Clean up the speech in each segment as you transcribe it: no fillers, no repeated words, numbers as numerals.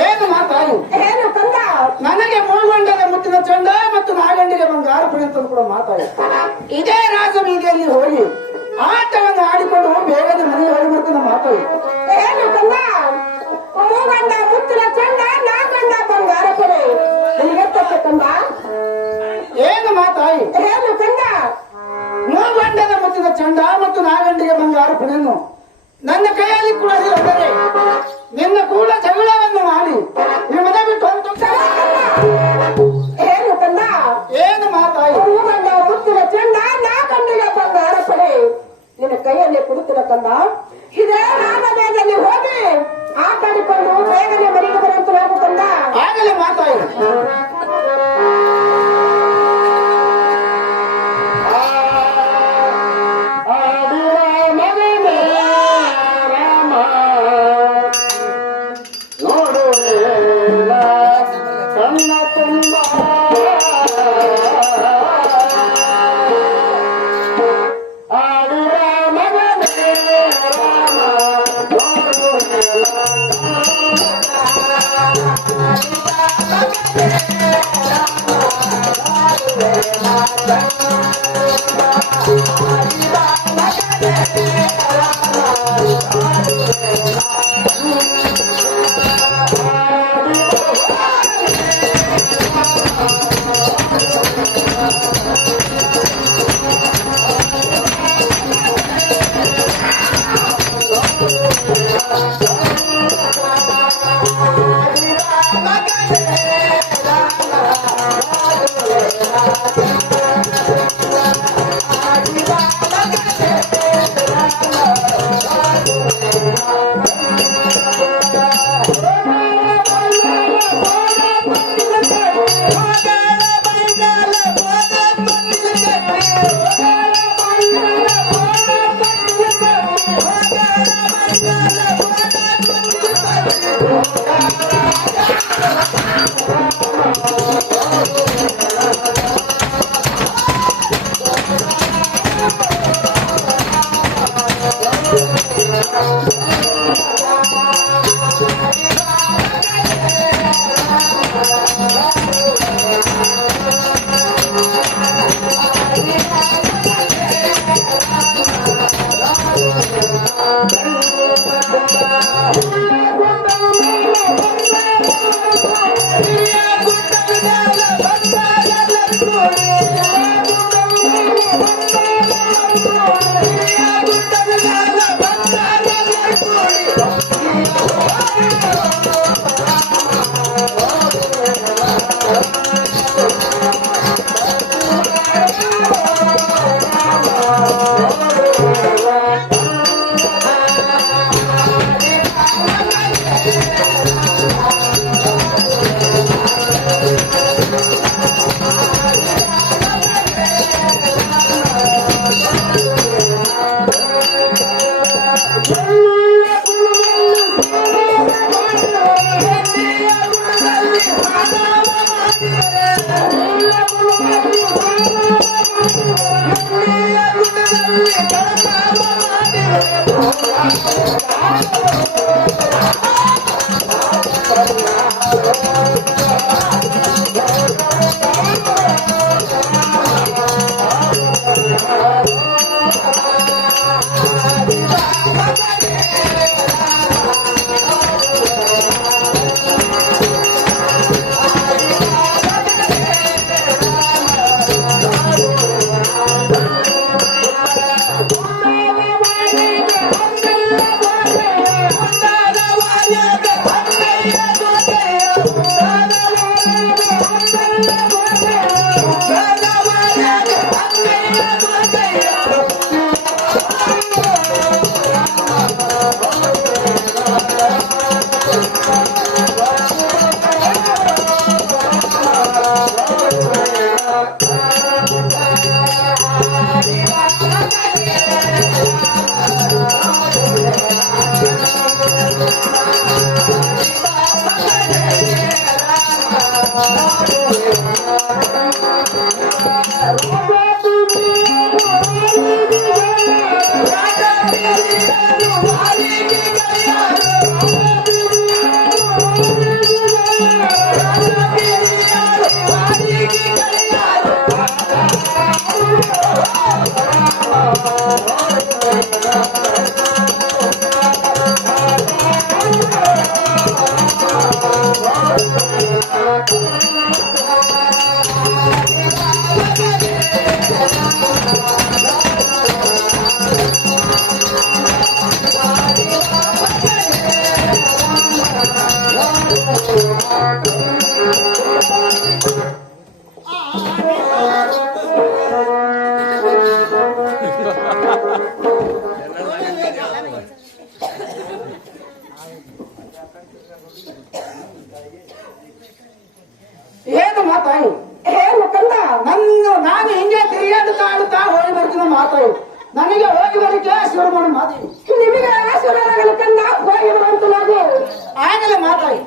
ಏನು ಮಾತಾಡು ಏನು ಕಂದ ನನಗೆ ಮೂಗಂಡದ ಮುತ್ತಿನ ಚಂಡ ಮತ್ತು ನಾಗಂಡಿಗೆ ಬಂಗಾರ ಪುಡಿ ಅಂತ ಕೂಡ ಮಾತಾಡು. ಇದೇ ರಾಜಬೀದಿಯಲ್ಲಿ ಹೋಗಿ ಆಟವನ್ನು ಆಡಿಕೊಂಡು ಬೇಗನೆ ಮನೆಗೆ ಹೋಗಿ ಬರ್ತಾನೆ ಮಾತಾಡು. ಏನು ಕಂದ ಮೂಗಂಡ ಮುತ್ತಿನ ಚಂಡ ನಾಗಂಡ ಬಂಗಾರ ಪುಡಿ ನಿನಗೆ ಕಂದ ಏನು ಮಾತಾಯಿ ಏನು ಕಂದ ಮೂಗಂಡದ ಮುತ್ತಿನ ಚಂಡ ಮತ್ತು ನಾಗಂಡಿಗೆ ಬಂಗಾರ ಪುಡಿಯನ್ನು ನನ್ನ ಕೈಯಲ್ಲಿ ಕೂಡ ಇಲ್ಲದರೆ ನಿನ್ನ ಕೂಡ ಜಗಳವನ್ನು ಮಾಡಿ ನಿಮ್ಮ ಮನೆ ಬಿಟ್ಟು ಏನು ಕಂದ ಏನು ಮಾತಾಯಿ ಮುತ್ತಿನ ಚಂಡ ನಾಗಂಡಿಗೆ ಬಂಗಾರ ಪಡೆ ನಿನ್ನ ಕೈಯಲ್ಲಿ ಕೊಡುತ್ತಿಲ್ಲ ಕಂದ. ಇದೇ ರಾಗದಲ್ಲಿ ಹೋಗಿ ಆಟಾಡಿಕೊಂಡು ಬೇಗನೆ ಮನೆಗೆ ಬರಂತ ಹೋಗು ಕಂದ. ಆಗಲೇ ಮಾತಾಯಿ Yeah. ಏನು ಮಾತಾಯಿ ಏನು ಕಂದ ನಾನು ಹಿಂಗೆ ತಿರುಗಾಡುತ್ತಾ ಆಡುತ್ತಾ ಹೋಗಿ ಬರ್ತೀನಿ ಮಾತಾಯಿ ನನಗೆ ಹೋಗಿ ಬರಲಿಕ್ಕೆ ಶುರು ಮಾಡಿ ಮಾತಾಯಿ ನಿಮಗೆ ಶುರು ಕಂದ ಹೋಗಿ ಬರುವಂತ ನಾವು ಆಗಲೇ ಮಾತಾಯಿ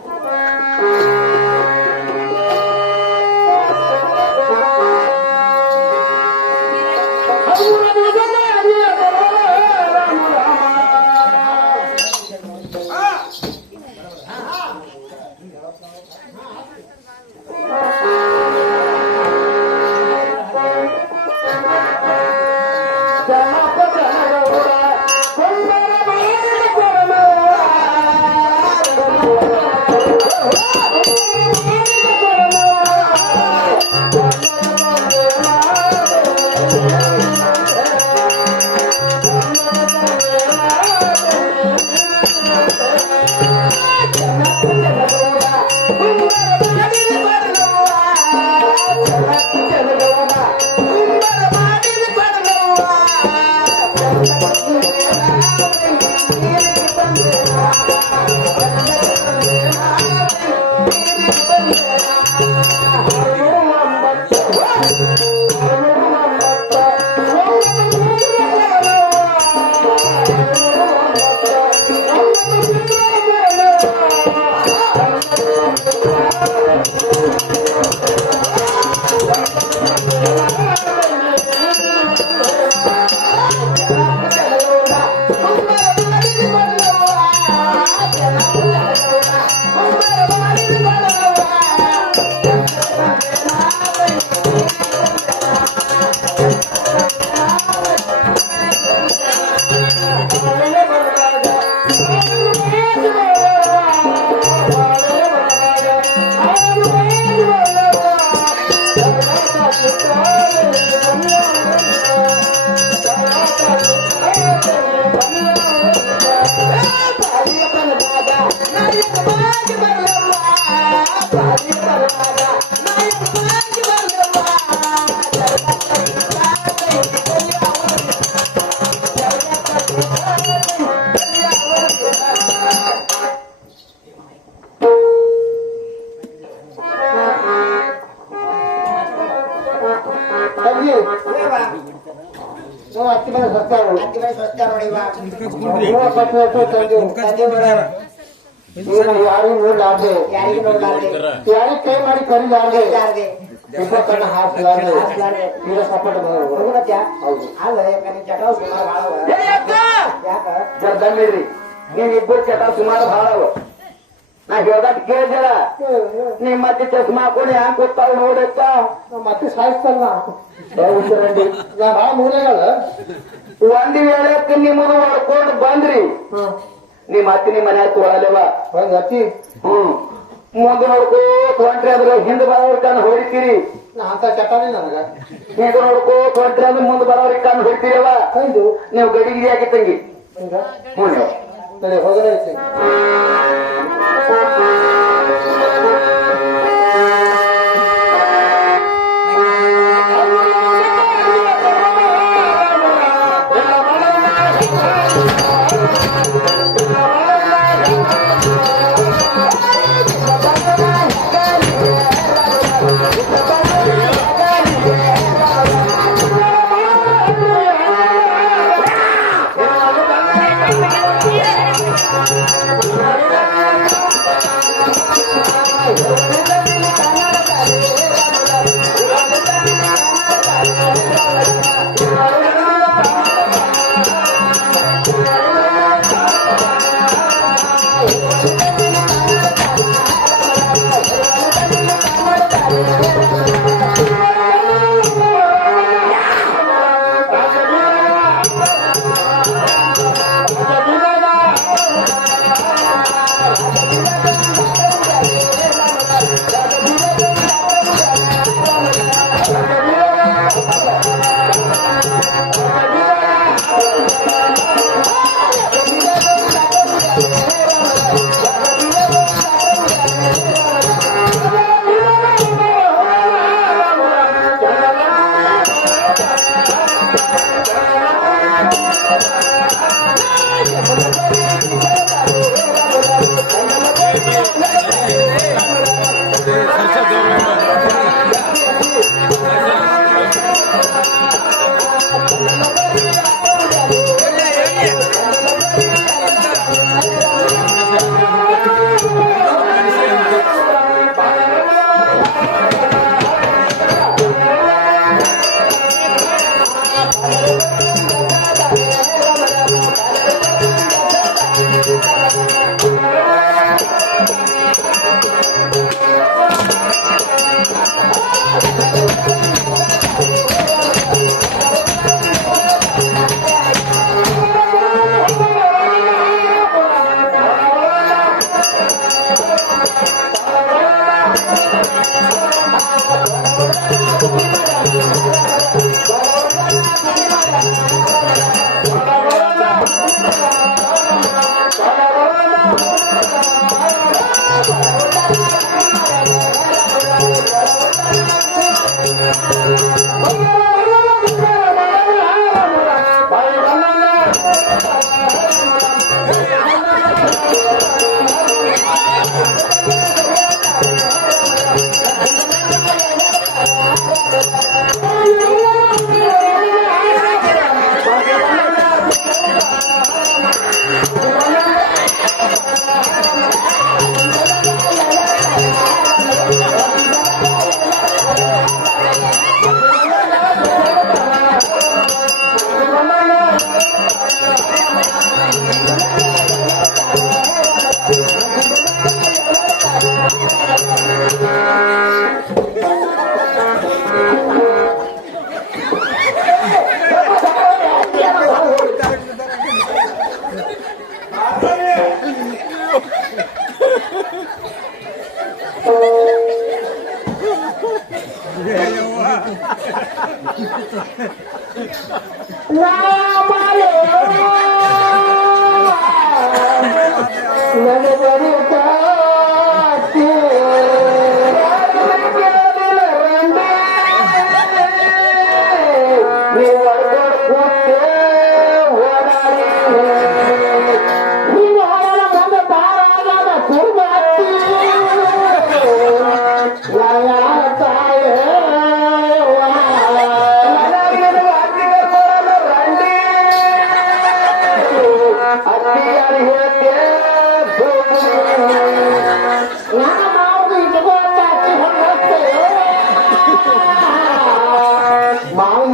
ಹತ್ತಿ ಮನೆ ಸಸ್ತಾರ ನೋಡಿ ಯಾರಿಗೂ ನೋಡ್ಲಾರ್ದೆ ಯಾರಿಗೆ ಕೈ ಮಾಡಿ ಕರಿಲಾರ್ದೆ ಕಣ್ಣ ಹಾಕ್ಲಾರ್ದೆ ಈಗ ಸಪೋರ್ಟ್ ಬರ್ರಿ ನೀವಿಬ್ಬರು ಚಟ ಸುಮಾರು ಭಾಳವ ನಾ ಹೇಳ್ದಟ್ ಕೇಳಿದೆಲ್ಲ ನೀವ್ ಮತ್ತೆ ಚಸ್ಮಾ ಹಾಕೊಂಡು ಹ್ಯಾಂಗ್ ಕೂತಾವ ನೋಡಕ್ಕ ಮತ್ತೆ ಸಾಯಿಸ್ತಲ್ಲ ಹುಷಾರಂಡಿ ನಾ ಭಾಳ ಮೂಲೆಗಳ ಒಂದ್ ವೇಳೆಕ್ಕೆ ನಿಮ್ಮನ್ನು ಹೊಡ್ಕೊಂಡು ಬಂದ್ರಿ ನಿಮ್ ಅತ್ತಿ ನಿಮ್ ಮನೆ ತೊಳಲೇವ ಒಂದ್ ಅತ್ತಿ ಮುಂದೆ ನೋಡ್ಕೋತ ಹೊಂಟ್ರಿ ಅಂದ್ರೆ ಹಿಂದ್ ಬರೋರ್ ಕಣ್ಣು ಹೊಡಿತೀರಿ ಅಂತ ಚಟಾನೆ ನನಗ ಹಿಂದ್ ನೋಡ್ಕೋತ ಹೊಂಟ್ರಿ ಅಂದ್ರೆ ಮುಂದ್ ಬರೋರಿಗೆ ಕಣ್ಣು ಹೊಡಿತೀರವ ನೀವು ಗಡಿಗಿರಿ ಹಾಕಿ ತಂಗಿ ಹ್ಞೂ ನೀವು ಹೋಗಲೇ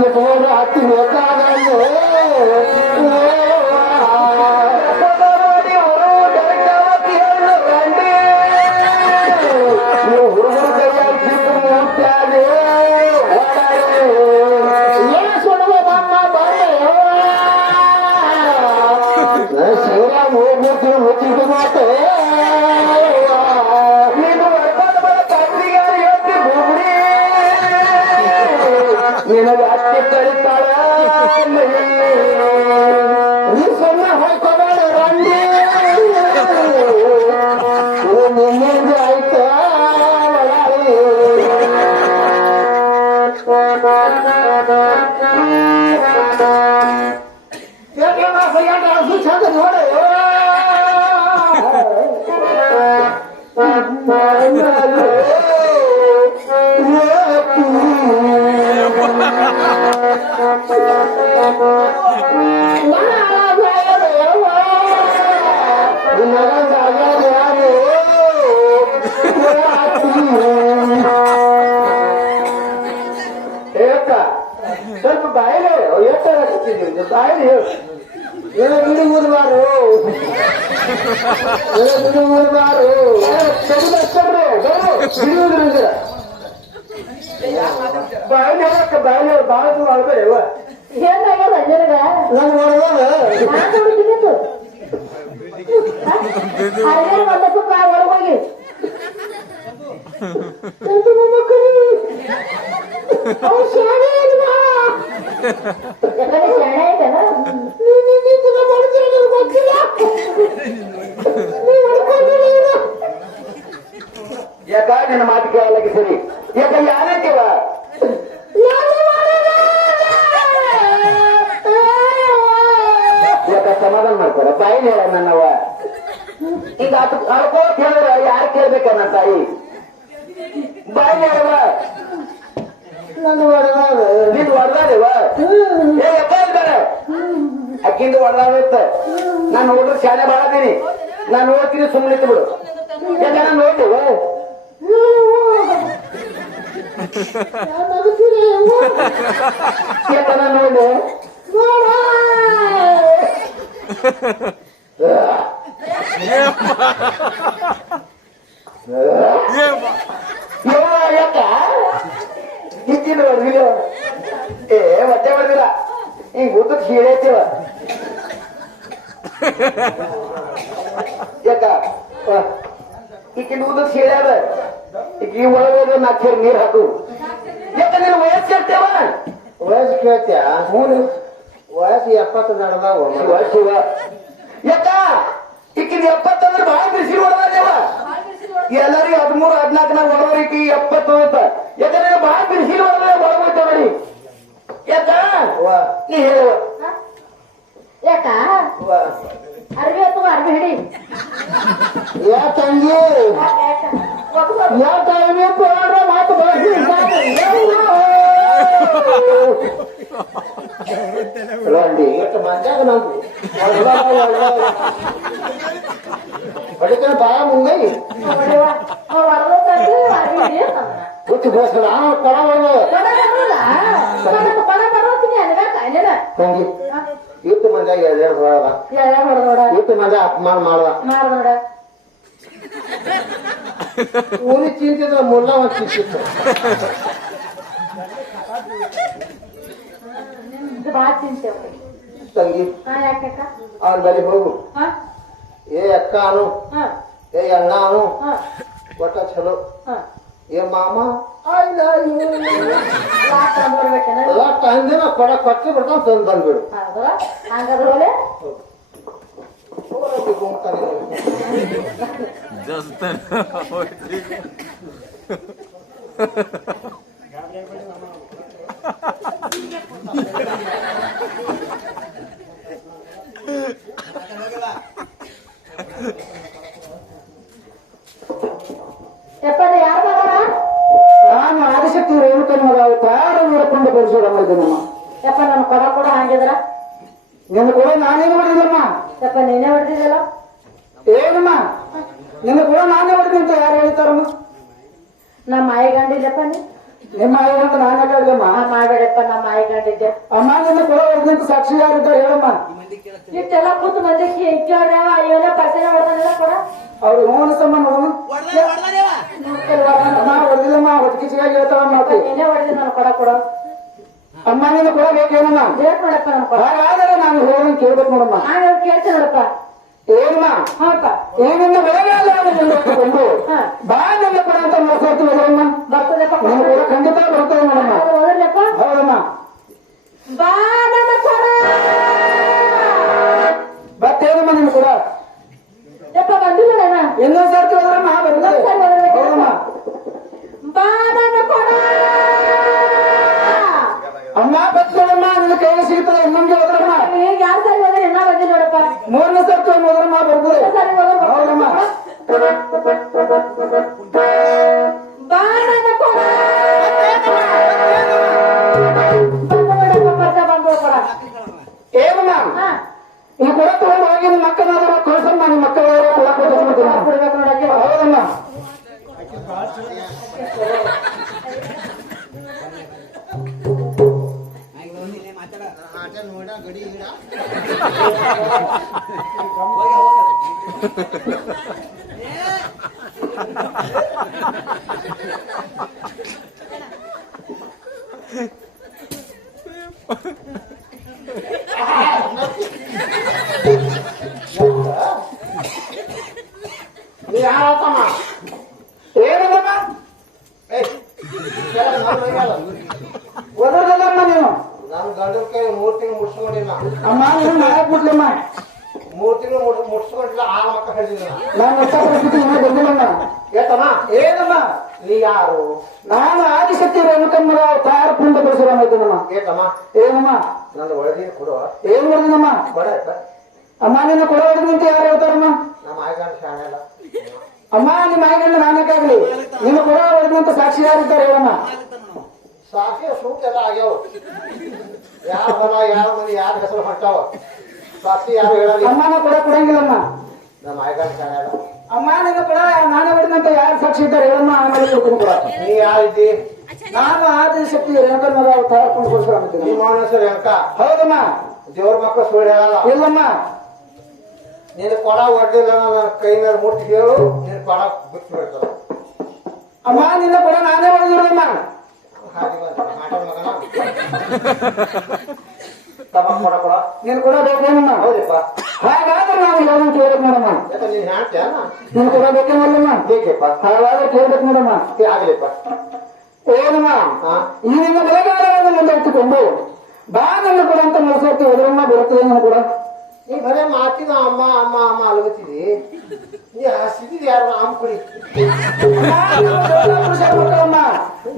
ಇಟ್ಕೊಂಡು ಹತ್ತಿ ಬೇಕಾಗಲ್ಲ ಹುಡುಗರು ಕೈಯಾಗಿ ಮುಟ್ಟಾದೆ ಸುಡುವ ಬಣ್ಣ ಬಂದೆ ಶ್ರೀರಾಮ್ ಹೋಗ್ಬಿಟ್ಟು ಮುಚ್ಚಿದ್ದು ಮಾತು ನಿನಗೆ ಅತ್ತಿ ಕಳಿತಾಳ ನೀ ಸುಮ್ಮನೆ ಹೋಯ್ಕೋಬೇಡ ರಂಡಿ ನಿನ್ನಿಂದ ಆಯ್ತ ಚಂದ ನೋಡ ಸ್ವಲ್ಪ ಬಾಯಿಲೆ ಎಷ್ಟು ಬಾಯಿಲೆ ಹೇಳು ಬಿಡು ಊರ್ಬಾರು ಬಿಡು ಊರ್ಬಾರು ಬಿಡುವುದ್ರಿಂದ ಬಾಯಿಲೆ ಹೇಳಕ್ಕ ಬಾಯಿಲೆ ಬಾಳ ದೂರ ಆಗ್ಬೇವ ಏನಾಗ್ಯದ ನಿನಗ ನಾನು ನೋಡುವಾಗ ಒಂದಕ್ಕೂ ಹೊರಗೋಗಿ ಶಾಣೆ ಐತನ ಯಾಕ ನಿನ್ನ ಮಾತು ಕೇಳಲಿಕ್ಕೆ ಸರಿ ಯಾಕ ಯಾರಕ್ಕಿವ ಯಾಕ ಸಮಾಧಾನ ಮಾಡ್ತಾರ ಬಾಯಿ ಹೇಳ ನನ್ನವ ಈಗ ಅಳ್ಕೋತ್ ಹೇಳಿದ್ರ ಯಾರು ಕೇಳ್ಬೇಕ ನನ್ನ ತಾಯಿ ಬಾಯಿ ಹೇಳವ ನನ್ನ ನಿಂದು ಹೊಡೆದಾದೇವ ಏ ಯಪ್ಪ ಇದ್ದಾರೆ ಅಕ್ಕಿಂದು ಹೊಡೆದಾವಿತ್ತ ನಾನು ನೋಡಿದ್ರೆ ಶಾಲೆ ಬಾಳದೀನಿ ನಾನು ನೋಡ್ತೀನಿ ಸುಮ್ಮನೆ ಬಿಡು ಯಾಕ ನಾನು ನೋಡ್ತೀವ ಯಾಕ ನಾನು ನೋಡಿ ಯಾಕ ಇಚ್ಚಿನ ಹೊಡೆದಿಲ್ಲ ಏ ಮತ್ತೆ ಹೊಡೆದಿಲ್ಲ ಹಿಂಗ್ ಉದ್ದಕ್ಕೆ ಸೀರೆ ಐತಿವ ಯಾಕ ಈಕಿನ ಉದ್ದಕ್ಕೆ ಸೀರೆ ಅದ ಈಗ ಈ ಒಳಗೆ 4 ಸೇರು ನೀರ್ ಹಾಕು ಯಾಕ ನೀನು ವಯಸ್ಸು ಕೇಳ್ತೇವ ವಯಸ್ಸು ಕೇಳ್ತೀಯ ವಯಸ್ಸು 70 ನಡೆದಾವ ಶಿವ ಯಾಕ ಈಕಿನ 70 ಅಂದ್ರೆ ಬಹಳ ಬಿಸಿ ಹೊಡೆದೇವ ಎಲ್ಲರಿಗೂ 13 14 ಹೊಡೋರಿಗೆ 70 ಅಂತ ಯಾಕಂದ್ರೆ ಬಹಳ ಬಿಸಿ ಹೊಡೆದ ಹೊರಗೋಯ್ತ ನೋಡಿ ಯಾಕ ನೀ ಹೇಳುವ ಯಾಕ ಅರ್ವಿ ಅಥವಾ ಅರ್ವಿ ಹಿಡಿ ಯಾ ತಂಗಿ ಯಾ ತಂಗಿ ಮಾತು ರಂಡಿ ಎಷ್ಟು ಮಂಜಾಗ ನಾವು ಹೊಡಿತಾನೆ ಬಾಯ ಮುಂಗೈ ಗೊತ್ತಿ ಗೋಸ್ಕರ ಕೊಡ ತಂಗಿ ಇತ್ತು ಮಂಜಾಗ 2 ಹೊಡೆದ ಇತ್ತು ಮಂಜ ಅಪಮಾನ ಮಾಡ್ದ ಊರಿ ಚಿಂತಿದ್ರ ಮುಲ್ಲ ಒಂದು ಚಿಂತಿತ್ತು ತಂಗಿ ಅವ್ನ ಬಳಿ ಹೋಗು ಏ ಅಕ್ಕ ಅನು ಏ ಅಣ್ಣ ಅನು ಒಟ್ಟ ಚಲೋ ಏ ಮಾಮ ಟೈಮ್ದಿನ ಕೊಡ ಕೊಟ್ಟು ಬಿಡ್ತಾನೆ ತಂದು ಬಂದ್ಬಿಡು ನಾನು ಆದಿಶಕ್ತಿ ರೇಣುಕನ ಮಗ ಯಾರು ನೋಡ್ಕೊಂಡು ಬೆಳೆಸೋಡ ಮಾಡಿದ್ದೇನಮ್ಮ ಯಪ್ಪ ನನ್ನ ಕೊಡ ಹಾಗಿದ್ರ ನಿನ್ನ ಕೂಡ ನಾನೇನು ಮಾಡಿದಮ್ಮ ಯಪ್ಪ ನೀನೇ ಹೊಡೆದಿದ್ದಲ್ಲ ಏನಮ್ಮ ನಿನ್ನ ಕೂಡ ನಾನೇ ಹೊಡೆದಿ ಅಂತ ಯಾರು ಹೇಳ್ತಾರಮ್ಮ ನಮ್ಮ ಮಾಯ ಗಂಡಿಲ್ಲಪ್ಪ ನೀ ನಿಮ್ಮ ಆಯಿ ಗಂಡ ನಾನು ಯಾಕಾಗ್ಲಮ್ಮ ಮಾಡ್ಬೇಡಪ್ಪ ನಮ್ಮ ಆಯಿ ಗಂಡಿದ್ದೆ ಅಮ್ಮ ನಿನ್ನ ಕೊಡ ಹೊಡೆದಂತ ಸಾಕ್ಷಿ ಯಾರಿದ್ದಾರೆ ಹೇಳಮ್ಮ ಇಷ್ಟೆಲ್ಲ ಕೂತು ಮಂದಿ ಕೇಳ್ಯಾವ ಅಯ್ಯೋನೇ ಪರಿಚಯ ಹೊಡೆದಿಲ್ಲ ಕೊಡ ಅವ್ರು ನೋಡಿಸಮ್ಮ ನೋಡಮ್ಮ ಅಮ್ಮ ಹೊಡೆದಿಲ್ಲಮ್ಮ ಹೊತ್ತಿಗೆ ಹೇಳ್ತಾವ ಮಾತಿ ನೀನೇ ಹೊಡೆದಿ ನಾನು ಕೊಡ ಕೊಡ ಅಮ್ಮ ನಿನ್ನ ಕೊಡ ಬೇಕೇನಮ್ಮ ಬೇಕು ನೋಡಪ್ಪ ನನ್ ಕೊಡ ಹಾಗಾದ್ರೆ ನಾನು ಹೇಳೋದನ್ನ ಕೇಳ್ಬೇಕು ನೋಡಮ್ಮ ನಾನು ಕೇಳ್ತೀನಿ ನೋಡಪ್ಪ ಏನಮ್ಮ ಹೌದಪ್ಪ ಏನಿಂದ ಬೆಳಗಾಲ ಕೊಂಡು ಹಾ ಬಾ ನನ್ನ ಕೊಡ ಅಂತ ಮಾತಾಡ್ತೀವಿ ಅಮ್ಮ ಬರ್ತದಪ್ಪ ನಿನ್ನ ಕೊಡ ಖಂಡಿತ ಬರ್ತದೆ ನೋಡಮ್ಮ ಹೋದ್ರಪ್ಪ ಹೌದಮ್ಮ ಬಾ ನನ್ನ ಕೊಡ ಬತ್ತೇನಮ್ಮ ನಿನ್ನ ಕೊಡ ಯಪ್ಪ ಬಂದಿಲ್ಲ ನಾನು ಇನ್ನೊಂದ್ ಸರ್ತಿ ಹೋದ್ರಮ್ಮ ಬರ್ತದೆ ಹೌದಮ್ಮ ಬಾ ನನ್ನ ಕೊಡ ಅಮ್ಮ ಬತ್ತೋಳಮ್ಮ ನಿನ್ನ ಕೈಗೆ ಸಿಗ್ತದೆ ಇನ್ನೊಂದು ಹೋದ್ರಮ್ಮ ಈಗ ಯಾರು ಸರಿ ಹೋದ್ರೆ ಇನ್ನ ಬಂದಿಲ್ಲ ನೋಡಪ್ಪ ಮೂರನೇ ಸರ್ತಿ ಹೋದ್ರಮ್ಮ ಬರ್ತದೆ ಸರಿ ಹೋದ್ರೆ ಹೌದಮ್ಮ ಬಾ ನನ್ನ ಕೊಡ ಬಂದು ನೋಡಪ್ಪ ಬರ್ತಾ ಬಂದು ಕೊಡ ಏನಮ್ಮ ಹಾ ಈ ಕೊಡ ತಗೊಂಡು ಹೋಗಿ ನಿಮ್ಮ ಮಕ್ಕಳಾದ್ರೂ ಕಳ್ಸಮ್ಮ ನಿಮ್ಮ ಮಕ್ಕಳಾದ್ರೂ ಕೊಡ ಕೊಡ್ತೀನಿ ಕೊಡ್ಬೇಕು ನೋಡಕ್ಕೆ ಹೌದಮ್ಮ ಯಾರಮ್ಮ ಏನಮ್ಮ ಒದರ್ದಲ್ಲಮ್ಮ ನೀನು ನಾನು ಗಂಡನ ಕೈ 3 ತಿಂಗಳು ಮುಡ್ಸ್ಕೊಂಡಿಲ್ಲ ಅಮ್ಮ ನೀನು ಮಾಡಕ್ ಬಿಡ್ಲಮ್ಮ 3 ತಿಂಗಳು ಮುಡ್ಸ್ಕೊಂಡಿಲ್ಲ ಆ ಮಕ್ಕ ಹೇಳಿಲ್ಲ ನಾನು ಹೊಸ ಪರಿಸ್ಥಿತಿ ಇನ್ನೂ ಬಂದಿಲ್ಲಮ್ಮ ಏತಮ್ಮ ಏನಮ್ಮ ನೀ ಯಾರು ನಾನು ಆದಿಶಕ್ತಿ ರೇಣುಕಮ್ಮರ ತಾರ ಪುಂಡ ಪರಿಸರಮ್ಮ ಏತಮ್ಮ ಏನಮ್ಮ ನನ್ನ ಒಳಗೆ ಕೊಡುವ ಏನ್ ಮಾಡಿದಮ್ಮ ಕೊಡ ಆಯ್ತಾ ಅಮ್ಮ ನಿನ್ನ ಕೊಡ ಹೊಡೆದಂತ ಯಾರು ಹೇಳ್ತಾರಮ್ಮ ನಮ್ಮ ಆಯ್ಗಂಡ ಶಾಣೆಲ್ಲ ಅಮ್ಮ ನಿಮ್ಮ ಆಯ್ಗಂಡ ನಾನಕ್ಕಾಗ್ಲಿ ನಿನ್ನ ಕೊಡ ಹೊಡೆದಂತ ಸಾಕ್ಷಿ ಯಾರಿದ್ದಾರೆ ಹೇಳಮ್ಮ ಸಾಕಿ ಸೂಟ್ ಎಲ್ಲ ಆಗ್ಯಾವ ಯಾರ ಹೊಲ ಯಾರ ಮನೆ ಯಾರ ಹೆಸರು ಹೊಂಟಾವ ಸಾಕ್ಷಿ ಯಾರು ಹೇಳಲ್ಲ ಅಮ್ಮನ ಕೊಡ ಕೊಡಂಗಿಲ್ಲಮ್ಮ ನಮ್ಮ ಆಯ್ಗಂಡ ಶಾಣೆಲ್ಲ ಅಮ್ಮ ನಿನ್ನ ಕೊಡ ನಾನು ಹೊಡೆದಂತ ಯಾರು ಸಾಕ್ಷಿ ಇದ್ದಾರೆ ಹೇಳಮ್ಮ ಆಮೇಲೆ ಕೊಡ್ತೀನಿ ಕೊಡ ನೀ ಯಾರಿದ್ದಿ ನಾನು ಆದಿಶಕ್ತಿ ರೇಣುಕಮ್ಮರ ತಾರ ಪುಂಡ ಪರಿಸರ ನಿಮ್ಮ ಅವನ ಹೆಸರು ಎಂಕ ಹೌದಮ್ಮ ದೇವ್ರ ಮಕ್ಕಳು ಸುಳ್ಳು ಹೇಳಲ್ಲ ಇಲ್ಲಮ್ಮ ನೀನು ಕೊಡ ಹೊಡೆದಿಲ್ಲ ನನ್ನ ಕೈ ಮೇಲೆ ಮುಟ್ಟಿ ಹೇಳು ನೀನು ಕೊಡ ಬಿಟ್ಟು ಬಿಡ್ತಾರ ಅಮ್ಮ ನಿನ್ನ ಕೊಡ ನಾನೇ ಹೊಡೆದಿರೋದಮ್ಮ ಹಾಗೆ ಬಂದ ಮಾತಾಡ ಮಗನ ತಮ್ಮ ಕೊಡ ಕೊಡ ನೀನು ಕೊಡ ಬೇಕೇನಮ್ಮ ಹೌದಪ್ಪ ಹಾಗಾದ್ರೆ ನಾನು ಹೇಳೋದನ್ನ ಕೇಳ್ಬೇಕು ನೋಡಮ್ಮ ಯಾಕೆ ನೀನು ಹೇಳ್ತೀಯನ ನೀನು ಕೊಡ ಬೇಕೇನಲ್ಲಮ್ಮ ಬೇಕಪ್ಪ ಹಾಗಾದ್ರೆ ಕೇಳ್ಬೇಕು ನೋಡಮ್ಮ ಆಗ್ಲಿಪ್ಪ ಏನಮ್ಮ ಹಾ ಈ ನಿನ್ನ ಬೆಳೆಗಾಲವನ್ನು ಮುಂದೆ ಇಟ್ಟುಕೊಂಡು ಬಾ ನನ್ನ ಕೊಡ ಅಂತ ಮನಸ್ಸು ಎದುರಮ್ಮ ಬರುತ್ತದೆ ನನ್ನ ಕೂಡ ನೀ ಬರೇ ಮಾತಿನ ಅಮ್ಮ ಅಮ್ಮ ಅಮ್ಮ ಅಲ್ವತ್ತಿದಿ ನೀ ಹಸಿದಿದ್ ಯಾರು ಅಮ್ಮ ಕುಡಿ ಮಕ್ಕಳಮ್ಮ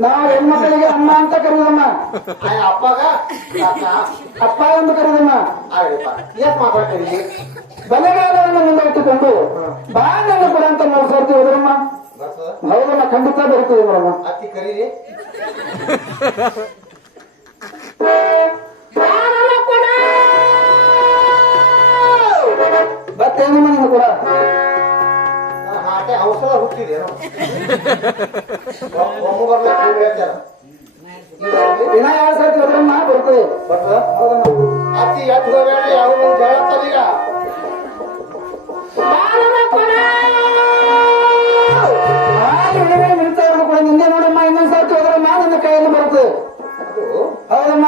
ನಾವು ಹೆಣ್ಮಕ್ಕಳಿಗೆ ಅಮ್ಮ ಅಂತ ಕರೀದಮ್ಮ ಅಪ್ಪಗ ಅಪ್ಪ ಎಂದು ಕರೀದಮ್ಮ ಆಗ್ಲಿಪ್ಪ ಯಾಕೆ ಮಾತಾಡ್ತೀರಿ ಬಲೆಗಾಲವನ್ನು ಮುಂದೆ ಇಟ್ಟುಕೊಂಡು ಬಾ ನನ್ನ ಕೊಡ ಅಂತ ಮನಸ್ಸು ಎದುರಮ್ಮ ಬರ್ತದ ಹೌದಮ್ಮ ಖಂಡಿತ ಬರುತ್ತದೆ ನೋಡಮ್ಮ ಅತ್ತಿ ಕರೀರಿ ಮತ್ತೇನಮ್ಮ ನಿನ್ನ ಕೂಡ ಹಾಟೆ ಔಷಧ ಹುಟ್ಟಿದೇನು ಒಮ್ಮೆ ಬರ್ಬೇಕು ಹೇಳ್ತಾರ ದಿನ ಎರಡು ಸರ್ತಿ ಎದುರಮ್ಮ ಬರ್ತದೆ ಬರ್ತದ ಹೌದಮ್ಮ ಅತ್ತಿ ಎತ್ತು ಹೋಗ್ಬೇಡ ಯಾವ ಹೇಳತ್ತದೀಗ ನಿಲ್ತಾ ಇರೋದು ಕೂಡ ನಿನ್ನೆ ನೋಡಮ್ಮ ಇನ್ನೊಂದ್ ಸರ್ತಿ ಹೋದ್ರಮ್ಮ ನನ್ನ ಕೈಯಲ್ಲಿ ಬರ್ತದೆ ಅದು ಹೌದಮ್ಮ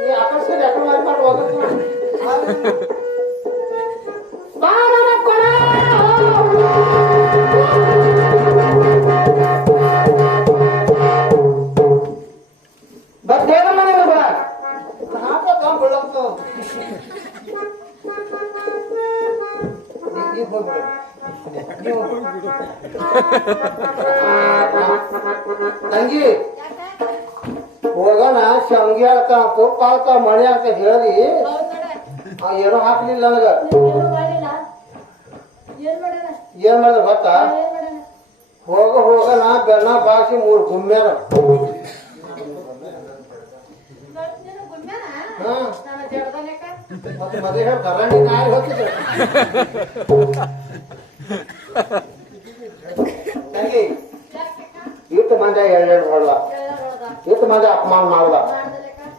ನೀ ಆಕರ್ಷಣೆ ಯಾಕೆ ಮಾಡ್ಕೊಂಡು ಹೋಗುತ್ತೆ ಬರ್ತೇನಮ್ಮ ನೀನು ಕೂಡ ಹಾಕ ಬೀಳತ್ತ ನೀವು ಹೋಗ್ಬಿಡಿ ತಂಗಿ ಹೋಗೋಣ ಶಂಗಿ ಹಾಕ ತುಪ್ಪ ಹಾಕ ಮಣಿ ಹಾಕ ಹೇಳಿ ಏನೋ ಹಾಕ್ಲಿಲ್ಲ ನನಗ ಏನ್ ಮಾಡಿದ ಗೊತ್ತಾ ಹೋಗೋಣ ಬೆನ್ನ ಬಾಗಿಸಿ 3 ಗುಮ್ಮ್ಯಾರ ಮತ್ತೆ ಮದುವೆ ಹೇಳಿ ಕರಂಡಿ ನಾಯಿ ಹೋಗ್ತಿದ್ರು ತಂಗಿ ಇಟ್ಟು ಮಂಡ್ಯ 2 ಹೊಳ್ಳ ಮಂದಿ ಅಪಮಾನ ಮಾಡುದ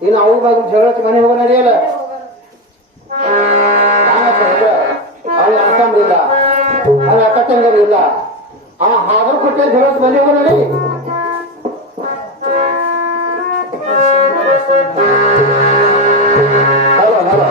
ಇನ್ನು ಅವ್ರ ಬಗ್ಗೆ ಜಗಳಕ್ಕೆ ಮನೆ ಹೋಗ ನಡೆಯಲ್ಲ ಅವ್ನ ಅಕ್ಕಂದಿಲ್ಲ ಅವ್ನ ಅಕ್ಕ ತಂಗರಿಲ್ಲ ಹಾಗರು ಕೊಟ್ಟೆ ಜಗಳಕ್ಕೆ ಮನೆ ಹೋಗ ನಡಿ ಹಲೋ ಹಲೋ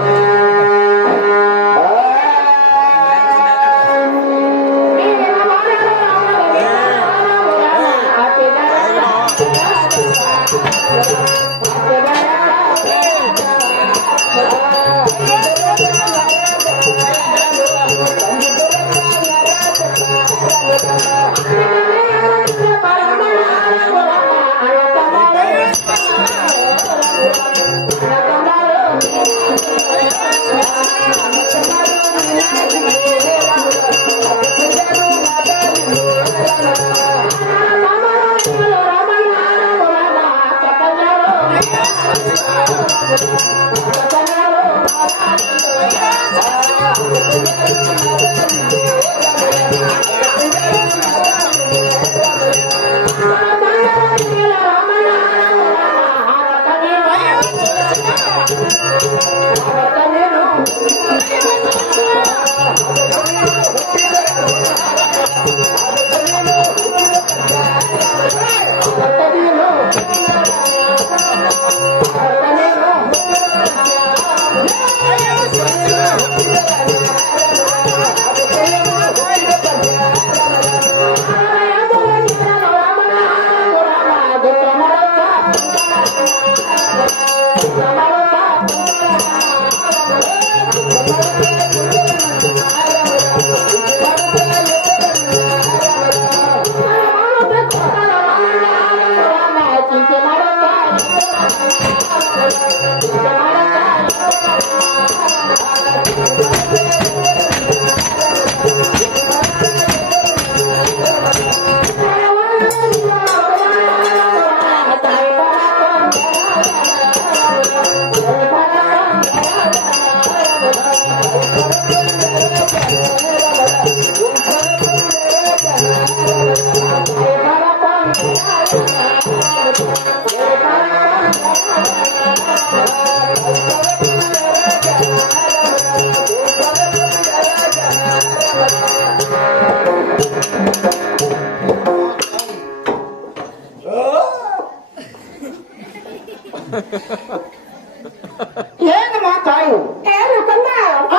ಏನು ಮಾತಾಯು ಏನು ಕಂದ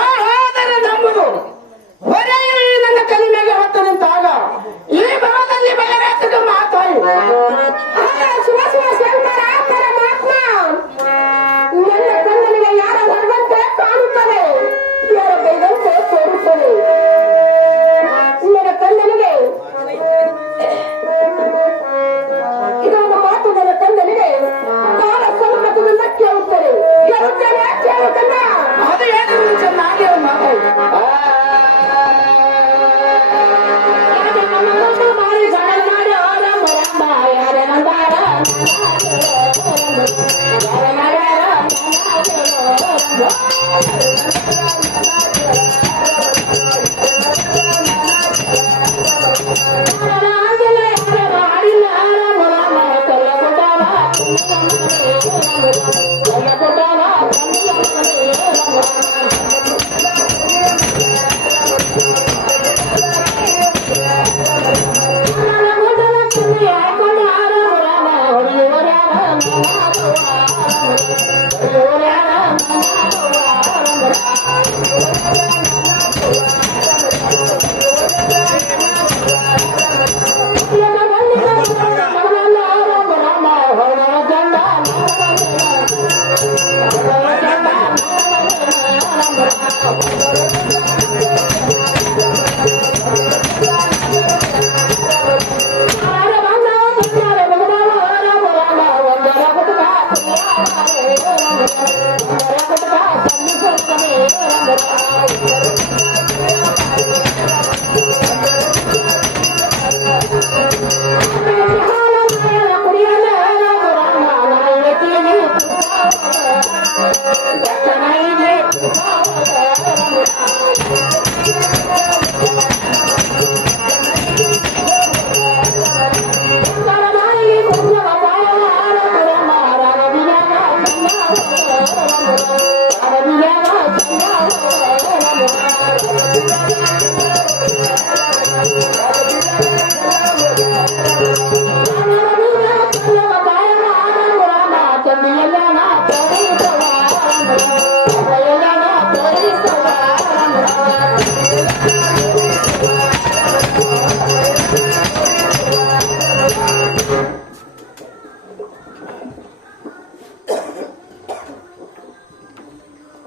ಆದರೆ ನಂಬುದು ಬರೇ ನನ್ನ ತಲೆ ಮೇಲೆ ಹೊತ್ತು ನಿಂತಾಗ ಈ ಭಾಗದಲ್ಲಿ ಬಯರಾತದ ಮಾತಾಯು ಶಿವ ಶಿವ ಶಂಕರ ಪರಮಾತ್ಮ ನನ್ನ ಕಂದನಿಗೆ ಯಾರ ಬರುವಂತೆ ಕಾಣುತ್ತದೆ ಯಾರ ಬೈದಂತೆ ತೋರುತ್ತದೆ ನನ್ನ ಕಂದನಿಗೆ ಇದೊಂದು ಮಾತು ನನ್ನ ಕಂದನಿಗೆ ಕಾಲ ಸಮ್ಮತದಿಂದ ಕೇಳುತ್ತದೆ ಕೇಳುತ್ತೇನೆ ಕೇಳುತ್ತಲ್ಲ ಅದು ಏನು ಚೆನ್ನಾಗಿ ಮಾತಾಯು ಮಾಡಿ ಸಡಲ್ ಮಾಡಿ ರಾಮ ರಾಮ ಯಾರ ನಂದಾರ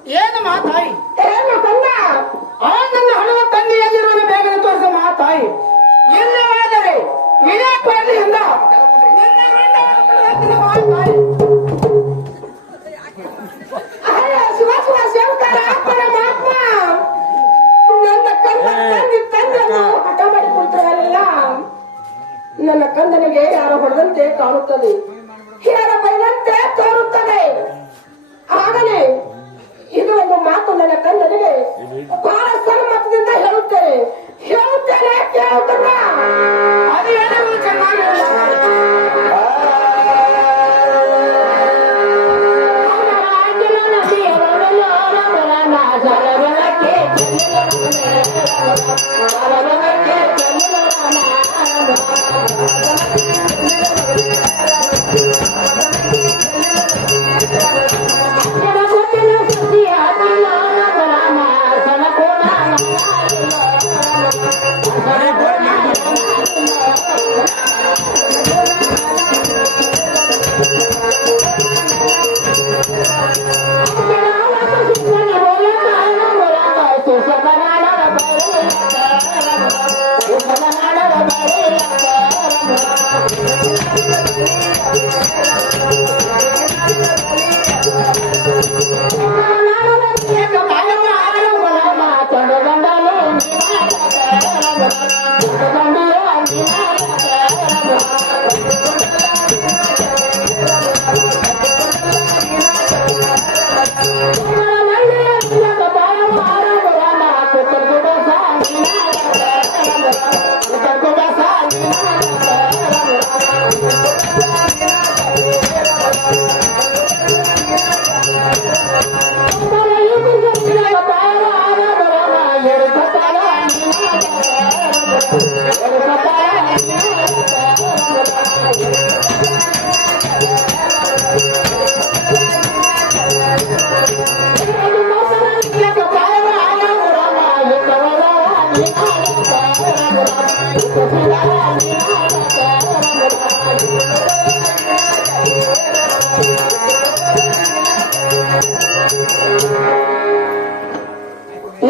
ಏನು ಮಾತಾಯಿ? ಏನು ಕಂದ? ಆ ನನ್ನ ಹಣದ ತಂದೆಯಲ್ಲಿರುವ ಬೇಗನೆ ತೋರಿಸ ಮಾತಾಯಿ. ಇಲ್ಲವಾದರೆ ಇದೇ ಕೊರಲಿಯಿಂದ ನಿನ್ನ ರುಂಡವನ್ನು ಮಾತಾಯಿ. ಅಯ್ಯ ಶಿವ ಶಿವ ಶಂಕರ ಪರಮಾತ್ಮ, ನನ್ನ ಕಂದನ್ನು ಹಠ ಮಾಡಿಕೊಳ್ತಾರಲ್ಲ, ನನ್ನ ಕಂದನಿಗೆ ಯಾರ ಹೊಡೆದಂತೆ ಕಾಣುತ್ತದೆ, ಯಾರ ಬೈದಂತೆ ತೋರುತ್ತದೆ. ಆಗಲೇ ಇದು ಒಂದು ಮಾತು ನನ್ನ ಕಂದನಿಗೆ ಬಹಳ ಸನ್ಮತದಿಂದ ಹೇಳುತ್ತೇನೆ ಕೇಳುತ್ತಲ್ಲ. ಅದು ಹೇಳುವುದು ಚೆನ್ನಾಗಿ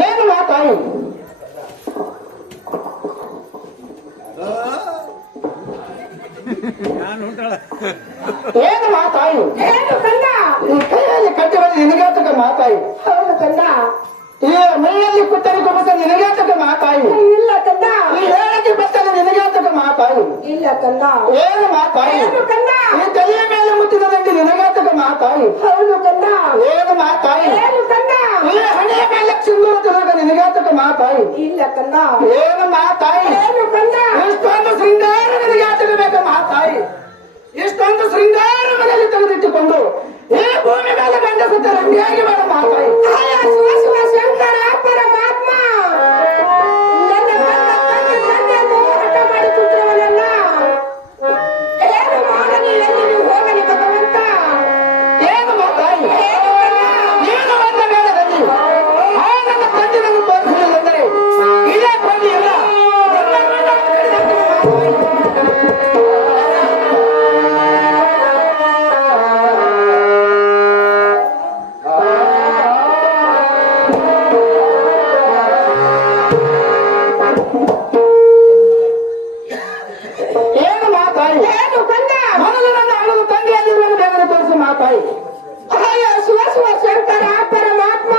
ಏನು ಮಾತಾಯಿ? ಏನು ಮಾತಾಯಿ? ಏನು ಕಂದ? ಈ ಕೈಯಲ್ಲಿ ಕಟ್ಟಿ ಬಂದು ನಿನಗಾತಕ ಮಾತಾಯಿ. ಹೌದು ಕಂದ. ಈ ಮೈಯಲ್ಲಿ ಕುತ್ತರಿ ಕುಬಸ ನಿನಗಾತಕ ಮಾತಾಯಿ. ಇಲ್ಲ ಕಂದ. ಈ ಹೇಳಕ್ಕೆ ಬರ್ತದೆ ನಿನಗಾತಕ ಮಾತಾಯಿ. ಇಲ್ಲ ಕಂದ. ಏನು ಮಾತಾಯಿ? ಏನು ಕಂದ? ಈ ತಲೆಯ ಮೇಲೆ ಮುಟ್ಟಿದ ದಂಡಿ ನಿನಗಾತಕ ಮಾತಾಯಿ. ಹೌದು ಕಂದ. ಏನು ಮಾತಾಯಿ? ಏನು ಕಂದ? ಈ ಹಣೆಯ ಮೇಲೆ ಸಿಂಧೂರ ತಿರುಗ ನಿನಗಾತಕ ಮಾತಾಯಿ. ಇಲ್ಲ ಕಂದ. ಏನು ಮಾತಾಯಿ? ಏನು ಕಂದ? ಇಷ್ಟೊಂದು ಶೃಂಗಾರ ನಿನಗಾತಕ ಬೇಕ ಮಾತಾಯಿ. ಇಷ್ಟೊಂದು ಶೃಂಗಾರ ಮನೆಯಲ್ಲಿ ತೆಗೆದಿಟ್ಟುಕೊಂಡು ಈ ಭೂಮಿ ಮೇಲೆ ಗಂಡ ಸುತ್ತ ರಂಗಿಯಾಗಿ ಬೇಡ ಮಾತಾಯಿ. ಆಯ ಶಿವ ಶಿವ ಶಂಕರ ಪರಮಾತ್ಮ, ನನ್ನ ತಂದೆಯನ್ನು ಹಠ ಮಾಡಿ ಕೂತಿರುವನಲ್ಲ, ಏನು ಮಾಡಲಿ ಎಲ್ಲಿ ಹೋಗಲಿ ಭಗವಂತ? ಏನು ಮಾತಾಯಿ? ನೀನು ಬಂದ ಮೇಳದಲ್ಲಿ ಆ ನನ್ನ ತಂದೆಯನ್ನು ತೋರಿಸಲಿಲ್ಲಂದರೆ ಇದೇ ಕೊಲ್ಲಿ ಇಲ್ಲ. ಏನು ಮಾತಾಯಿ? ಏನು ಕಂದ? ಮೊದಲು ನನ್ನ ಹಣದ ತಂದೆಯಲ್ಲಿರುವುದು ಬೇಗನೆ ತೋರಿಸಿ ಮಾತಾಯಿ. ಆಯ ಶಿವ ಶಿವ ಶಂಕರ ಪರಮಾತ್ಮ,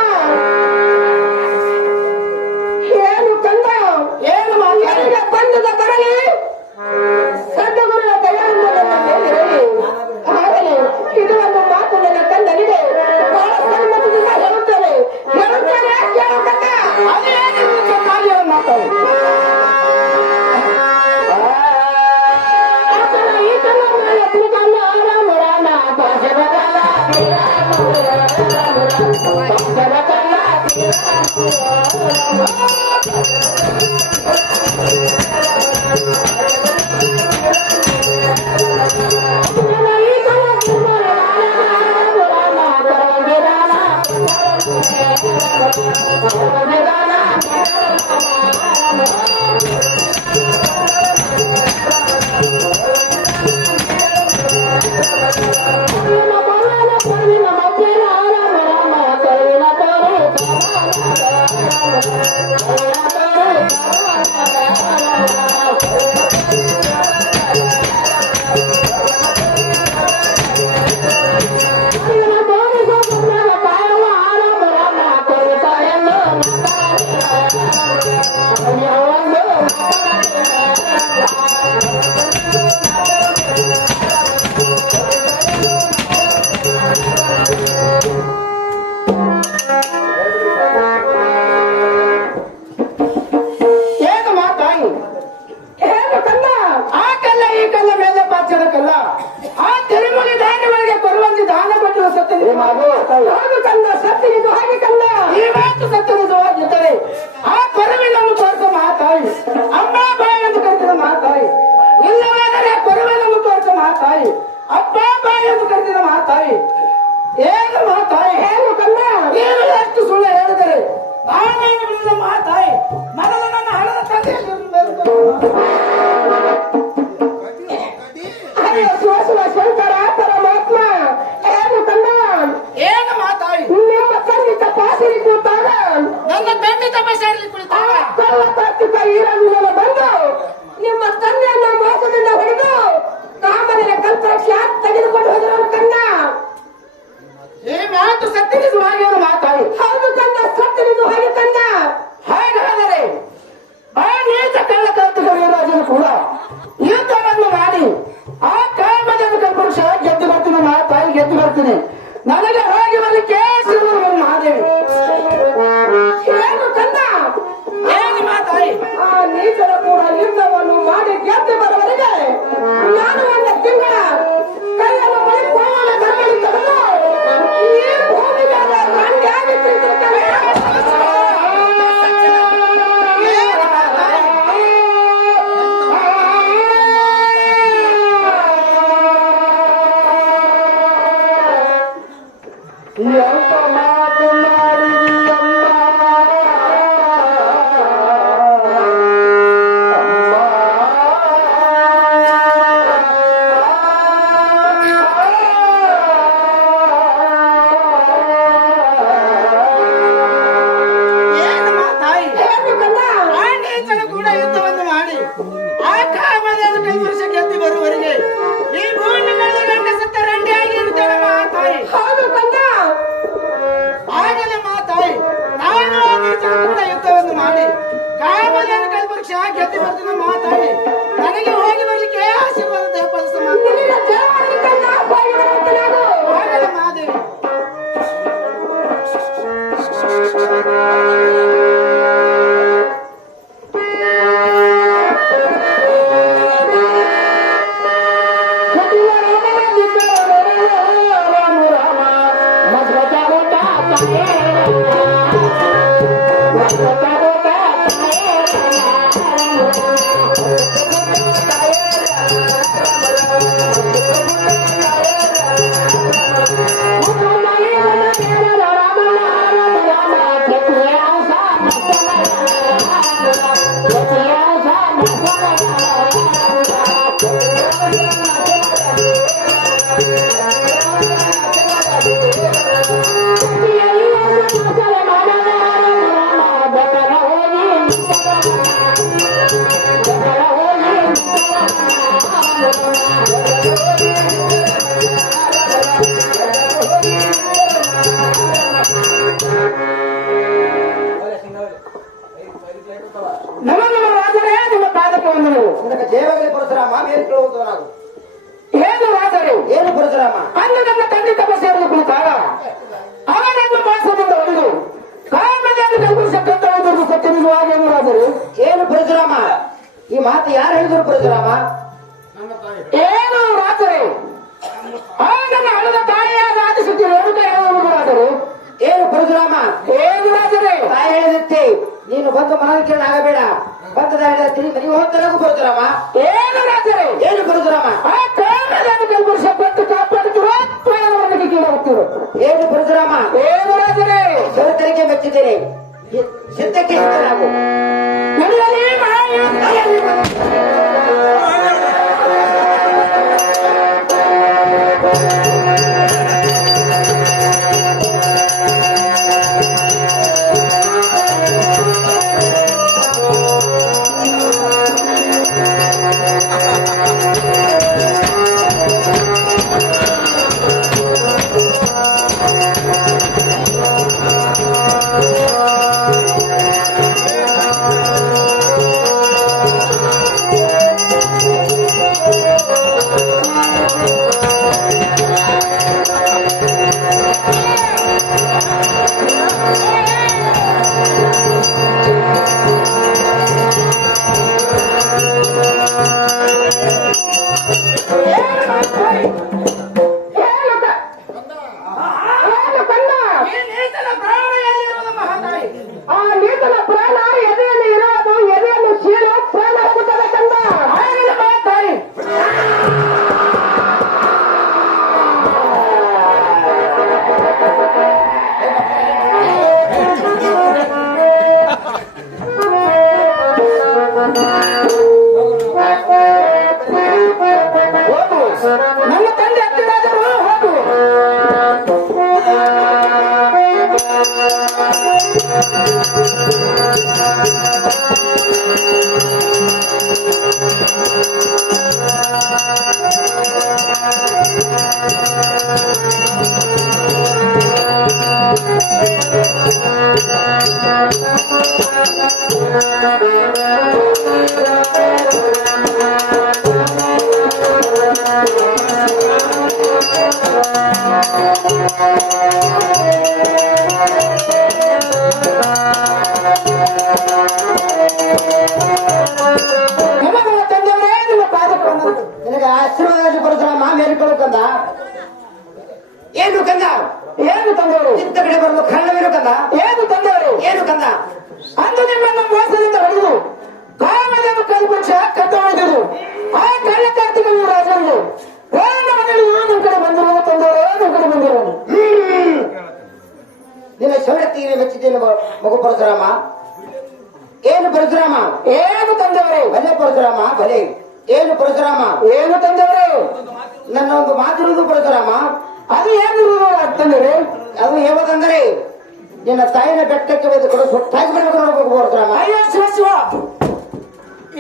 ಏನು ಕಂದ? ಏನು ಮಾತಾಯಿ? ನನಗೆ ಬಂಧದ ಬರಲಿ, ಸದ್ಗುರುಗಳ ದಯೆಯಿಂದ ನನ್ನ ಮೇಲೆ ಇರಲಿ. ಆಗಲಿ ಇದು ಒಂದು ಮಾತು ನನ್ನ ಕಂದನಿಗೆ ಬಹಳ ಸನ್ಮತದಿಂದ ಹೇಳುತ್ತೇನೆ ಕೇಳು ಕಂದ. ಅದೇನು ಚೆನ್ನಾಗಿ ಮಾತಾಯಿ. ಕಾಮದೇನು ಕಲ್ಪಕ್ಷ ಗೆದ್ದು ಬರ್ತಿನ ಮಾತಾಡಿ ನನಗೆ ಹೋಗಿ ಬರ್ಲಿಕ್ಕೆ ಆಶೀರ್ವಾದ ದೇವಪಡಿಸ ನಿನ್ನ ಜೀವನಕ್ಕೆ ಕಣ್ಣ ಹೋಗಿ ಬರುತ್ತೇನೆ ನಾನು. ಆಗಲ್ಲ ಮಾದೇವಿ. ನಮ್ಮ ರಾಜರೇ ನಿಮ್ಮ ಪಾದಕ್ಕೆ ವಂದನೆಗಳು. ಇದಕ್ಕೆ ದೇವಗಳಿಗೆ ಪರಶುರಾಮ ಮೇಲೆ ಕೇಳುವುದನಾಗು. ಏನು ರಾಜರು ಏನು ಪರಶುರಾಮ? ಅಂದು ನನ್ನ ತಂದೆ ತಪಸ್ಸೆಯನ್ನು ಕುಳಿತಾಗ ಅವನನ್ನು ಮಾಸದಿಂದ ಹೊಡೆದು ಕಾಮದೇನು ಕಲ್ಪಿಸಕ್ಕಂತ ಸತ್ಯನಿಜವಾಗೇನು ರಾಜರು? ಏನು ಪರಶುರಾಮ? ಈ ಮಾತು ಯಾರು ಹೇಳಿದ್ರು ಪರಶುರಾಮ? ಏನು ರಾಜರೇ ಅವನನ್ನು ಹಣದ ತಾಯಿಯಾದ ಆದಿಶಕ್ತಿ ರೇಣುಕ ಹೇಳುವುದು ರಾಜರು? ಏನು ಪರಶುರಾಮ? ಏನು ರಾಜರೇ ತಾಯಿ ಹೇಳಿದತ್ತೆ ನೀನು ಬಂದು ಮನದ ಕೇಳ ಆಗಬೇಡ, ಬಂದದ ಹೇಳಿದತ್ತೀನಿ ಮನೆಗೆ ಹೋಗ್ತಾರಾಗು ಪರಶುರಾಮ. ಏನು ರಾಜರೇ ಏನು ಪರಶುರಾಮ? ಆ ಕಾಮದೇನು ಕಲ್ಪಿಸಕ್ಕಂತ ಕಾಪಾಡುತ್ತಿರೋ ಪ್ರಾಣವನ್ನಿಗೆ ಕೀಳಾಗುತ್ತಿರೋ ಏನು ಪರಶುರಾಮ? ಏನು ರಾಜರೇ ಸೌತರಿಗೆ ಮೆಚ್ಚಿದ್ದೇನೆ, ಸಿದ್ಧಕ್ಕೆ ಸಿದ್ಧನಾಗು. ನಡೆಯಲಿ ಮಹಾಯುದ್ಧದಲ್ಲಿ ಆ ನೀತನ ಪ್ರಾಣ ಎದೆಯಲ್ಲಿ ಇರುವುದು, ಎದೆಯನ್ನು ಶೀಲು ಪ್ರಾಣ ಹೋಗುತ್ತದೆ ಕಂದ. ನನ್ನ ತಂದೆ ಹತ್ತಿರಾದರೂ ಹೋಗು. ನಮ್ಮ ತಂದೆಯವರೇ ನಿಮ್ಮ ಪಾದಕ್ಕೆ ವಂದನೆಗಳು. ನಿನಗೆ ಆಶೀರ್ವಾದ ಪರಶುರಾಮ ಮೇಲೆ ಕೇಳು ಕಂದ. ಏನು ಕಂದ? ಏನು ತಂದೆಯವರು? ಇಂಥ ಕಡೆ ಬರಲು ಕಾರಣವೇನು ಕಂದ? ಏನು ತಂದೆಯವರು? ಏನು ಕಂದ? ಅಂದು ನಿಮ್ಮನ್ನು ಮೋಸದಿಂದ ಹೊಡೆದು ಕಾಮದೇನು ಕಲ್ಪಕ್ಷ ಕಟ್ಟ ಹೊಡೆದು ಆ ಕಳ್ಳ ಕಾರ್ತಿಕ ರಾಜರಿಗೆ ಪ್ರಾಣ ಮನೆಯಲ್ಲಿ ನಿಮ್ಮ ಕಡೆ ಬಂದಿರುವ ತಂದೆಯವರೇ ನಿಮ್ಮ ಕಡೆ ಬಂದಿರೋನು. ನಿನ್ನ ಶೌರ್ಯತೆಗೆ ಮೆಚ್ಚಿದ್ದೇನೆ ಮಗು ಪರಶುರಾಮ. ಏನು ಪರಶುರಾಮ? ಏನು ತಂದೆಯವರೇ? ಭಲೆ ಪರಶುರಾಮ ಭಲೆ. ಏನು ಪರಶುರಾಮ? ಏನು ತಂದೆಯವರೇ? ನನ್ನ ಒಂದು ಮಾತಿರುವುದು ಪರಶುರಾಮ. ಅದು ಏನು ತಂದೆಯವರೇ? ಅದು ಯಾವುದಂದರೆ ನಿನ್ನ ತಾಯಿನ ಬೆಟ್ಟಕ್ಕೆ ಒಯ್ದು ಕೊಡು ಸುಟ್ಟಾಗಿ ಬರಬೇಕು ನೋಡ್ಬೇಕು ಪರಶುರಾಮ. ಅಯ್ಯೋ ಶಿವ ಶಿವ.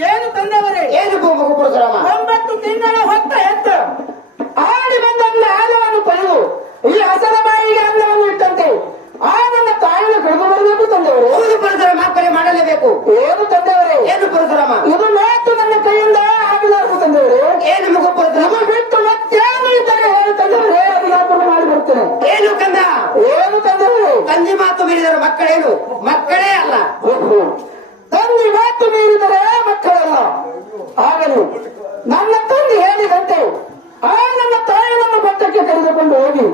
ಏನು ತಂದೆಯವರೇ? ಏನು ಮಗು ಪರಶುರಾಮ? 9 ತಿಂಗಳ ಹೊತ್ತ ಎತ್ತ ಆಡಿ ಬಂದ ಆಲವನ್ನು ಪಡೆದು ಈ ಹಸರ ಬಾಯಿಗೆ ಅನ್ನವನ್ನು ಇಟ್ಟಂತೆ ಆ ನನ್ನ ತಾಯಿನ ಕಳೆದು ಬರಬೇಕು ತಂದೆಯವರೇ. ಹೌದು ಪರಶುರಾಮ, ಪರಿ ಮಾಡಲೇಬೇಕು. ಏನು ತಂದೆಯವರೇ? ತಂದೆ ಮಾತು ಮೀರಿದವರು ಮಕ್ಕಳೇನು? ಮಕ್ಕಳೇ ಅಲ್ಲ. ತಂದೆ ಮಾತು ಮೀರಿದರೆ ಮಕ್ಕಳಲ್ಲ. ಆಗಲು ನನ್ನ ತಂದೆ ಹೇಳಿದಂತೆ ಆ ನನ್ನ ತಾಯಿಯನ್ನು ಬೆಟ್ಟಕ್ಕೆ ಕರೆದುಕೊಂಡು ಹೋಗಿ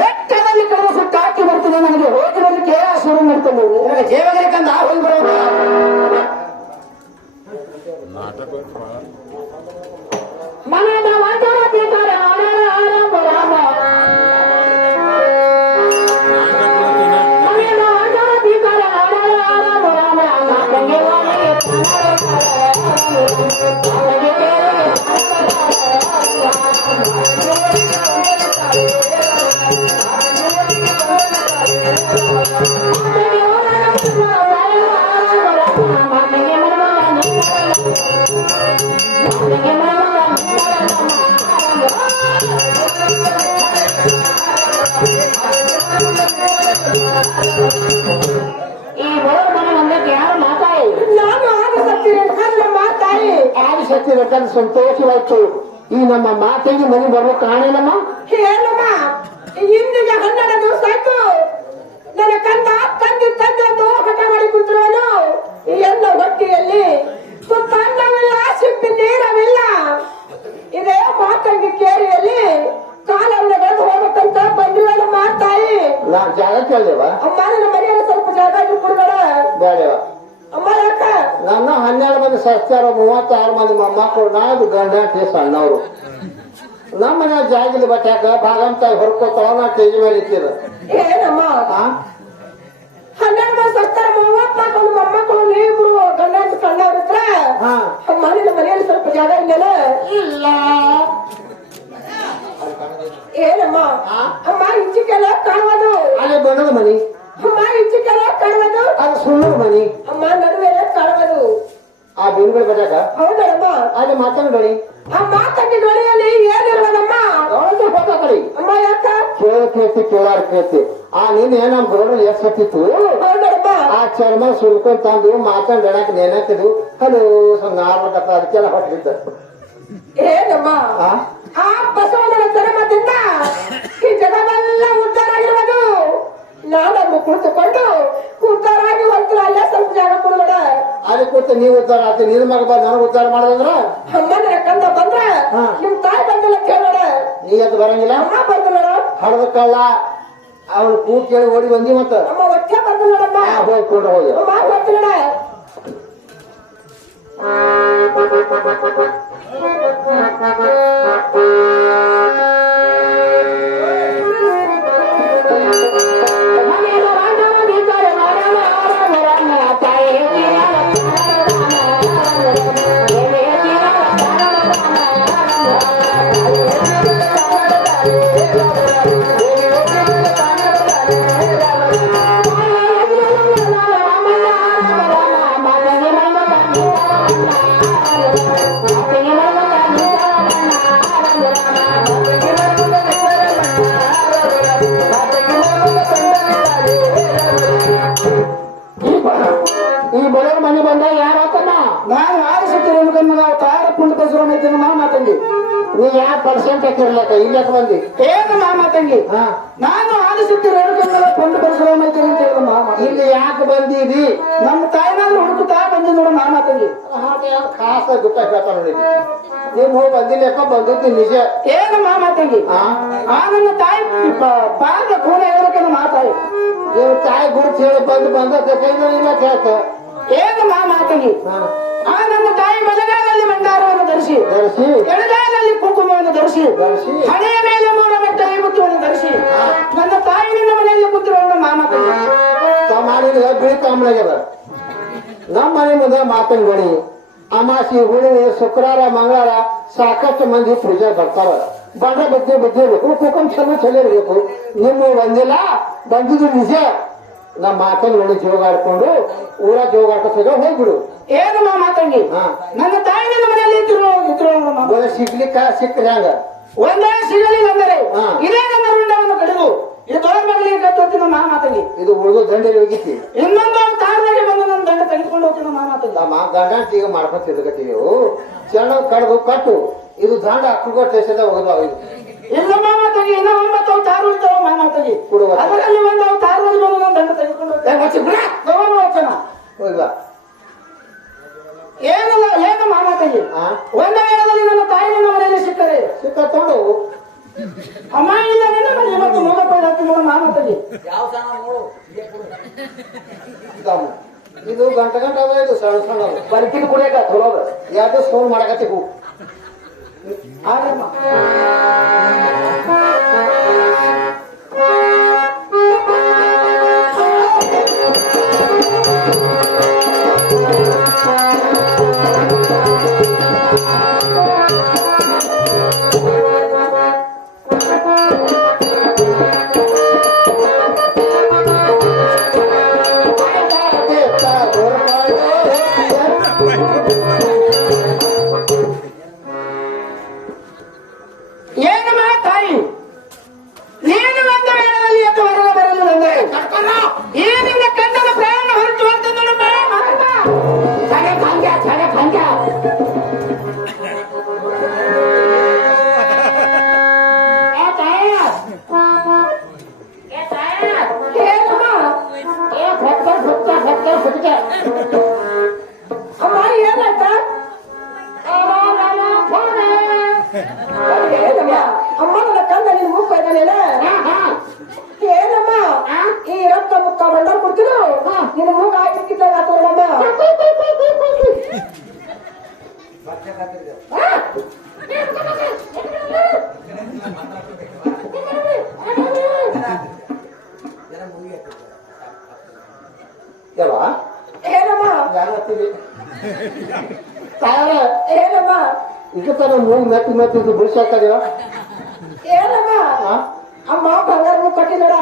ಬೆಟ್ಟದಲ್ಲಿ ಕರೆದು ಸುಟ್ಟು ಹಾಕಿ ಬರ್ತೀನಿ. ನನಗೆ ಹೋಗಿ ಬರಲಿಕ್ಕೆ ಶುರು ಮಾಡ್ಕೊಂಡು ನನಗೆ ಜೇವಗರಿಕಂದ ಹೋಗಿ ಬರೋದು. ಮನೆಯ ವಾತಾವರಣ ಆರಾಮ ರಾಮ ಮನೆಯ ವಾತಾವರಣ ಆರಾಮ ರಾಮ ಮಾತಂಗೆ ಈ ಬೋರ್ ಮನೆ ಒಂದಕ್ಕೆ ಯಾರು ಮಾತಾಯಿ? ನಾನು ಆದಿಶಕ್ತಿ ಮಾತಾಯಿ. ಆದಿಶಕ್ತಿ ಬೇಕಾದ್ರೆ ಸಂತೋಷವಾಯ್ತು. ಈ ನಮ್ಮ ಮಾತೆಗೆ ಮನೆ ಬರೋ ಕಾಣಿಲ್ಲಮ್ಮ. ಏನಮ್ಮ ಇಂದಿಗೆ 12 ದಿವಸ ಆಯ್ತು. ನನ್ನ ಕಂದ ತಂದೆ ತಂದೆ ಹಠ ಮಾಡಿ ಕುಂತಿರುವನು. ಎಲ್ಲ ಹೊಟ್ಟಿಯಲ್ಲಿ ಸುತ್ತ ಅನ್ನವಿಲ್ಲ, ಸಿಪ್ಪಿ ನೀರವಿಲ್ಲ. ಇದೇ ಮಾತಂಗಿ ಕೇರಿಯಲ್ಲಿ ಕಾಲವನ್ನು ಬೆಳೆದು ಹೋಗ್ಬೇಕಂತ ಬಂದಿರೋದು ಮಾತಾಯಿ. ನಾ ಜಾಗ ಕೇಳಿದೇವ ಅಮ್ಮ ನನ್ನ ಮನೆಯಲ್ಲಿ ಸ್ವಲ್ಪ ಜಾಗ ಇಟ್ಟು ಕೊಡ್ಬೇಡ. ಬೇಡವ. ಅಮ್ಮ ಯಾಕ? ನನ್ನ 12 ಮಂದಿ ಸಸ್ತಾರ, 36 ಮಂದಿ ಮೊಮ್ಮಕ್ಕಳು, ನಾಲ್ಕು ಗಂಡ ಸಣ್ಣವರು. ನಮ್ಮ ಮನೆ ಜಾಗಿದ ಬಟ್ಟಾಕ ಭಾಗಂತಾಯಿ ಹೊರ್ಕೋತಾವ. ನಾ ತೆಗಿ ಮೇಲೆ ಇಟ್ಟಿರ. ಏನಮ್ಮ 12 ಮಂದಿ ಸಸ್ತಾರ, 34 ಮೊಮ್ಮಕ್ಕಳು, ನೀವಿಬ್ರು ಗಂಡ ಸಣ್ಣವ್ರಿದ್ರೆ ಅಮ್ಮ ನಿನ್ನ ಮನೆಯಲ್ಲಿ ಸ್ವಲ್ಪ ಜಾಗ ಇದೆಯಲ್ಲ? ಇಲ್ಲ. ಏನಮ್ಮ ಅಮ್ಮ ಇಂಚಿಕೆಲ್ಲ ಕಾಣುವುದು? ಅಲ್ಲಿ ಬಣ್ಣದ ಮನಿ. ಅಮ್ಮ ಇಂಚಿಕೆಲ್ಲ ಕಾಣುವುದು? ಅದು ಸುಣ್ಣದ ಮನಿ. ಅಮ್ಮ ನಡುವೆಲ್ಲ ಕಾಣುವುದು? ಆ ಬೆಂಗಳ ಬಟ್ಟಾಕ ಹೌದಮ್ಮ. ಅಲ್ಲಿ ಮಾತಂಗ ಬಳಿ ಆ ಮಾತಂಗಿ ದೊರೆಯಲ್ಲಿ ಏನಿರುವುದಮ್ಮ? ಕಳಿ ಅಮ್ಮ ಯಾಕ? ಕೇಳ್ತಿ ಕೇಳಾರ ಕೇಳ್ತಿ. ಆ ನಿನ್ನೆ ನಮ್ ಗೋಡ ಎಷ್ಟಿತ್ತು. ಹೌದಮ್ಮ. ಆ ಚರ್ಮ ಸುಲ್ಕೊಂಡ್ ತಂದು ಮಾತಾಡಕ್ ನೆನಕಿದು ಹಲೋ ನಾರ್ಮಕ ಅದಕ್ಕೆಲ್ಲ ಹೊಟ್ಟಿದ್ದ. ಏನಮ್ಮ ಆ ಬಸವಣ್ಣನ ಜನ್ಮದಿಂದ ಈ ಜಗವೆಲ್ಲ ಉದ್ಧಾರ ಆಗಿರುವುದು. ನಾನನ್ನು ಕುಳಿತುಕೊಂಡು ಉದ್ಧಾರ ಆಗಿ ಹೋಗ್ತೀನಿ. ಅಲ್ಲೇ ಸ್ವಲ್ಪ ಜಾಗ ಕೊಡಬೇಡ. ಅಲ್ಲಿ ಕೂತು ನೀವು ಉದ್ಧಾರ ಆಯ್ತು. ನಿನ್ ಮಗ ಬಂದ್ ನನಗ್ ಉದ್ಧಾರ ಮಾಡೋದಂದ್ರ ಅಮ್ಮನ ಕಂದ ಬಂದ್ರ ನಿಮ್ ತಾಯಿ ಬಂದಿಲ್ಲ ಕೇಳೋಣ. ನೀ ಅದು ಬರಂಗಿಲ್ಲ. ಅಮ್ಮ ಬಂದಿಲ್ಲ. ಹಡದ ಕಳ್ಳ ಅವ್ನು ಕೂಗ್ ಕೇಳಿ ಓಡಿ ಬಂದಿ ಮತ್ತ ಅಮ್ಮ ಒಟ್ಟೆ ಬಂದಿಲ್ಲಮ್ಮ. ಹೋಗ್ಕೊಂಡು ಹೋಗಿ ಅಮ್ಮ ಬರ್ತಿಲ್ಲ. ಈ ಬಡವ್ರ ಮನೆ ಬಂದಾಗ ಯಾರು ಆತಮ್ಮ? ನಾನು ಆದಿಶಕ್ತಿ ರೇಣುಕನ್ನ ತಾರ ಪುಂಡ ಬಸವಣ್ಣ ಮಾಮ ತಂಗಿ. ನೀ ಯಾವ ಪರ್ಸೆಂಟ್ ಹಾಕಿರ್ಲಕ್ಕ ಇಲ್ಲಕ್ಕೆ ಬಂದಿ? ಏನು ಮಾಮ ತಂಗಿ? ನಾನು ಆದಿಶಕ್ತಿ ರೇಣುಕನ್ನ ಪುಂಡ ಬಸವಣ್ಣ ಅಂತ ಹೇಳಿದ ಮಾಮ. ಇಲ್ಲಿ ಯಾಕೆ ಬಂದೀವಿ? ನಮ್ಮ ತಾಯಿನಾದ್ರು ಹುಡುಕುತ್ತಾ ಬಂದಿ ನೋಡು ಮಾಮ ತಂಗಿ. ಹಾಗೆ ಖಾಸ ಗುಟ್ಟ ಹೇಳ್ತಾ ನೋಡಿ. ನಿಮ್ ಹೋಗಿ ಬಂದಿಲ್ಲಕ್ಕ ಬಂದದ್ದು ನಿಜ. ಏನು ಮಾಮ ತಂಗಿ? ಆ ನನ್ನ ತಾಯಿ ಪಾದ ಕೋಣ ಹೇಳಕ್ಕೆ ಮಾತಾಡಿ ನೀವು ತಾಯಿ ಗುರುತು ಹೇಳಿ ಬಂದ ಕೈಗಳಿಲ್ಲ ಕೇಳ್ತ. ಏನು ಮಾಮ ತಂಗಿ? ಆ ನನ್ನ ತಾಯಿ ಬಲಗಾಲಲ್ಲಿ ಬಂಗಾರವನ್ನು ಧರಿಸಿ ಎಡಗಾಲಲ್ಲಿ ಕುಂಕುಮವನ್ನು ಧರಿಸಿ ಹಣೆಯ ಮೇಲೆ 3 ಬೆಟ್ಟ ಮುತ್ತುವನ್ನು ಧರಿಸಿ ನನ್ನ ತಾಯಿ ನಿನ್ನ ಮನೆಯಲ್ಲಿ ಕೂತಿರೋಣ ಮಾಮ ತಂಗಿ. ಮಾಡಿದ ಬಿಳಿ ಕಾಮಳಾಗ್ಯದ. ನಮ್ಮ ಮನೆ ಮುಂದೆ ಮಾತಂಗಡಿ ಅಮಾಸಿ ಹುಳಿವಿ ಶುಕ್ರವಾರ ಮಂಗಳವಾರ ಸಾಕಷ್ಟು ಮಂದಿ ಪೂಜೆ ಬರ್ತಾರ. ಬಂಡ ಬದ್ದಿರ್ಬೇಕು, ಕುಕುಂ ಚಲಿರ್ಬೇಕು. ನಿಮ್ಮ ಬಂದಿಲ್ಲ, ಬಂದಿದ್ದು ನಿಜ. ನಮ್ಮ ಮಾತಂಗಡಿ ಜೋಗಾಡ್ಕೊಂಡು ಊರ ಜೋಗಾಡ್ಕೊಂಡು ಹೋಗ್ಬಿಡು. ಏನು ಮಾತಂಗಿ? ನನ್ನ ತಾಯಿ ನನ್ನ ಮನೆಯಲ್ಲಿ ಇದ್ರು ಸಿಕ್ಕ್ರಿ ಹಂಗ ಒಂದೇ ಸಿಗಲಿಲ್ಲ ಅಂದರೆ ಇದೇ ನನ್ನ ರುಂಡವನ್ನು ಕಡಿದು ಈ ದೊಡ್ಡ ಮಗಳಿಗೆ ಕಟ್ಟೋತಿನ ಮಾತಂಗಿ. ಇದು ಉಳಿದು ದಂಡಲ್ಲಿ ಹೋಗಿತಿ. ಇನ್ನೊಂದು ಕಾರ್ನಾಗೆ ಬಂದು ನನ್ನ ದಂಡ ತೆಗೆದುಕೊಂಡು ಹೋಗ್ತೀನಿ ಮಾತಂಗಿ. ನಮ್ಮ ಗಂಡ ಈಗ ಮಾಡ್ಕೊತಿರ್ತೀವಿ. ಚೆನ್ನಾಗಿ ಕಡ್ದು ಕಟ್ಟು ಇದು ದಂಡ ಅಕ್ಕುಗೋ ಸ್ಟೇಷನ್ ಹೋಗೋದು. ಇಲ್ಲ ಮಾಮ ತೆಗಿ, ಇನ್ನ 9 ಅವತಾರ ಉಳಿತಾವ ಮಾಮ ತೆಗಿ. ಕೊಡುವ. ಅದರಲ್ಲಿ ಒಂದು ಅವತಾರದಲ್ಲಿ ಬಂದು ನಾನು ದಂಡ ತೆಗೆದುಕೊಂಡು ಹೋಗ್ತೇನೆ. ತಗೊಂಡು ವಚನ. ಹೋಗ್ಬಾ. ಏನಿಲ್ಲ, ಏನು ಮಾಮ ತೆಗಿ. ಆ? ಒಂದು ವೇಳೆಯಲ್ಲಿ ನನ್ನ ತಾಯಿ ನನ್ನ ಮನೆಯಲ್ಲಿ ಸಿಕ್ಕರೆ ಸಿಕ್ಕ ತಗೊಂಡು ಹೋಗು. ಅಮ್ಮ ಇಲ್ಲ ನಿನ್ನ ಮನೆ ಮತ್ತು 3 ಮಾಮ ತೆಗಿ. ಇದಾವು. ಇದು ಗಂಟ ಅದ, ಇದು ಸಣ್ಣ ಸಣ್ಣ ಅದ. ಬರ್ತೀನಿ ಕುಡಿಯಕ ಚಲೋದ. ಎರಡು ಫೋನ್ ಮಾಡಕತ್ತೀವಿ. ಆರಮ್ಮ. ಏನಮ್ಮ ತಾಯಿ, ನೀನು ಒಂದು ವೇಳೆಯಲ್ಲಿ ಎದ್ದು ಹೊರಗೆ ಬರಲು ಬಂದರೆ ಈ ನಿನ್ನ ಕಂಡದ ಪ್ರಾಣ ಹೊರಟು ಅಂತ ನೋಡಮ್ಮ. ಅಮ್ಮ ಏನಾಯ್ತ? ಅಮ್ಮ ನನ್ನ ಕಂದ ನಿನ್ ಮುಖ ಇದ್ದಾನೇನ? ಏನಮ್ಮ ಈ ರಕ್ತ ಮುಖ ಬಂಡ ಕೊಡ್ತೀರು ನಿನ್ನ ಮೂಗ ಹಾಕಿದ್ದಾಗ ಆತೋಡಮ್ಮ. ಯಾವ ಏನಮ್ಮ ಯಾರತ್ತೀವಿ ತಾಯಾರ ಏನಮ್ಮ ಈಗ ತಾನ ಮೂಗ್ ಮೆತ್ತಿ ಮೆತ್ತಿದ್ದು ಬಿಡಿಸಾಕದೇವ. ಏನಮ್ಮ ಅಮ್ಮ ಬಂಗಾರ ಮುಖ ಕಟ್ಟಿದಡ.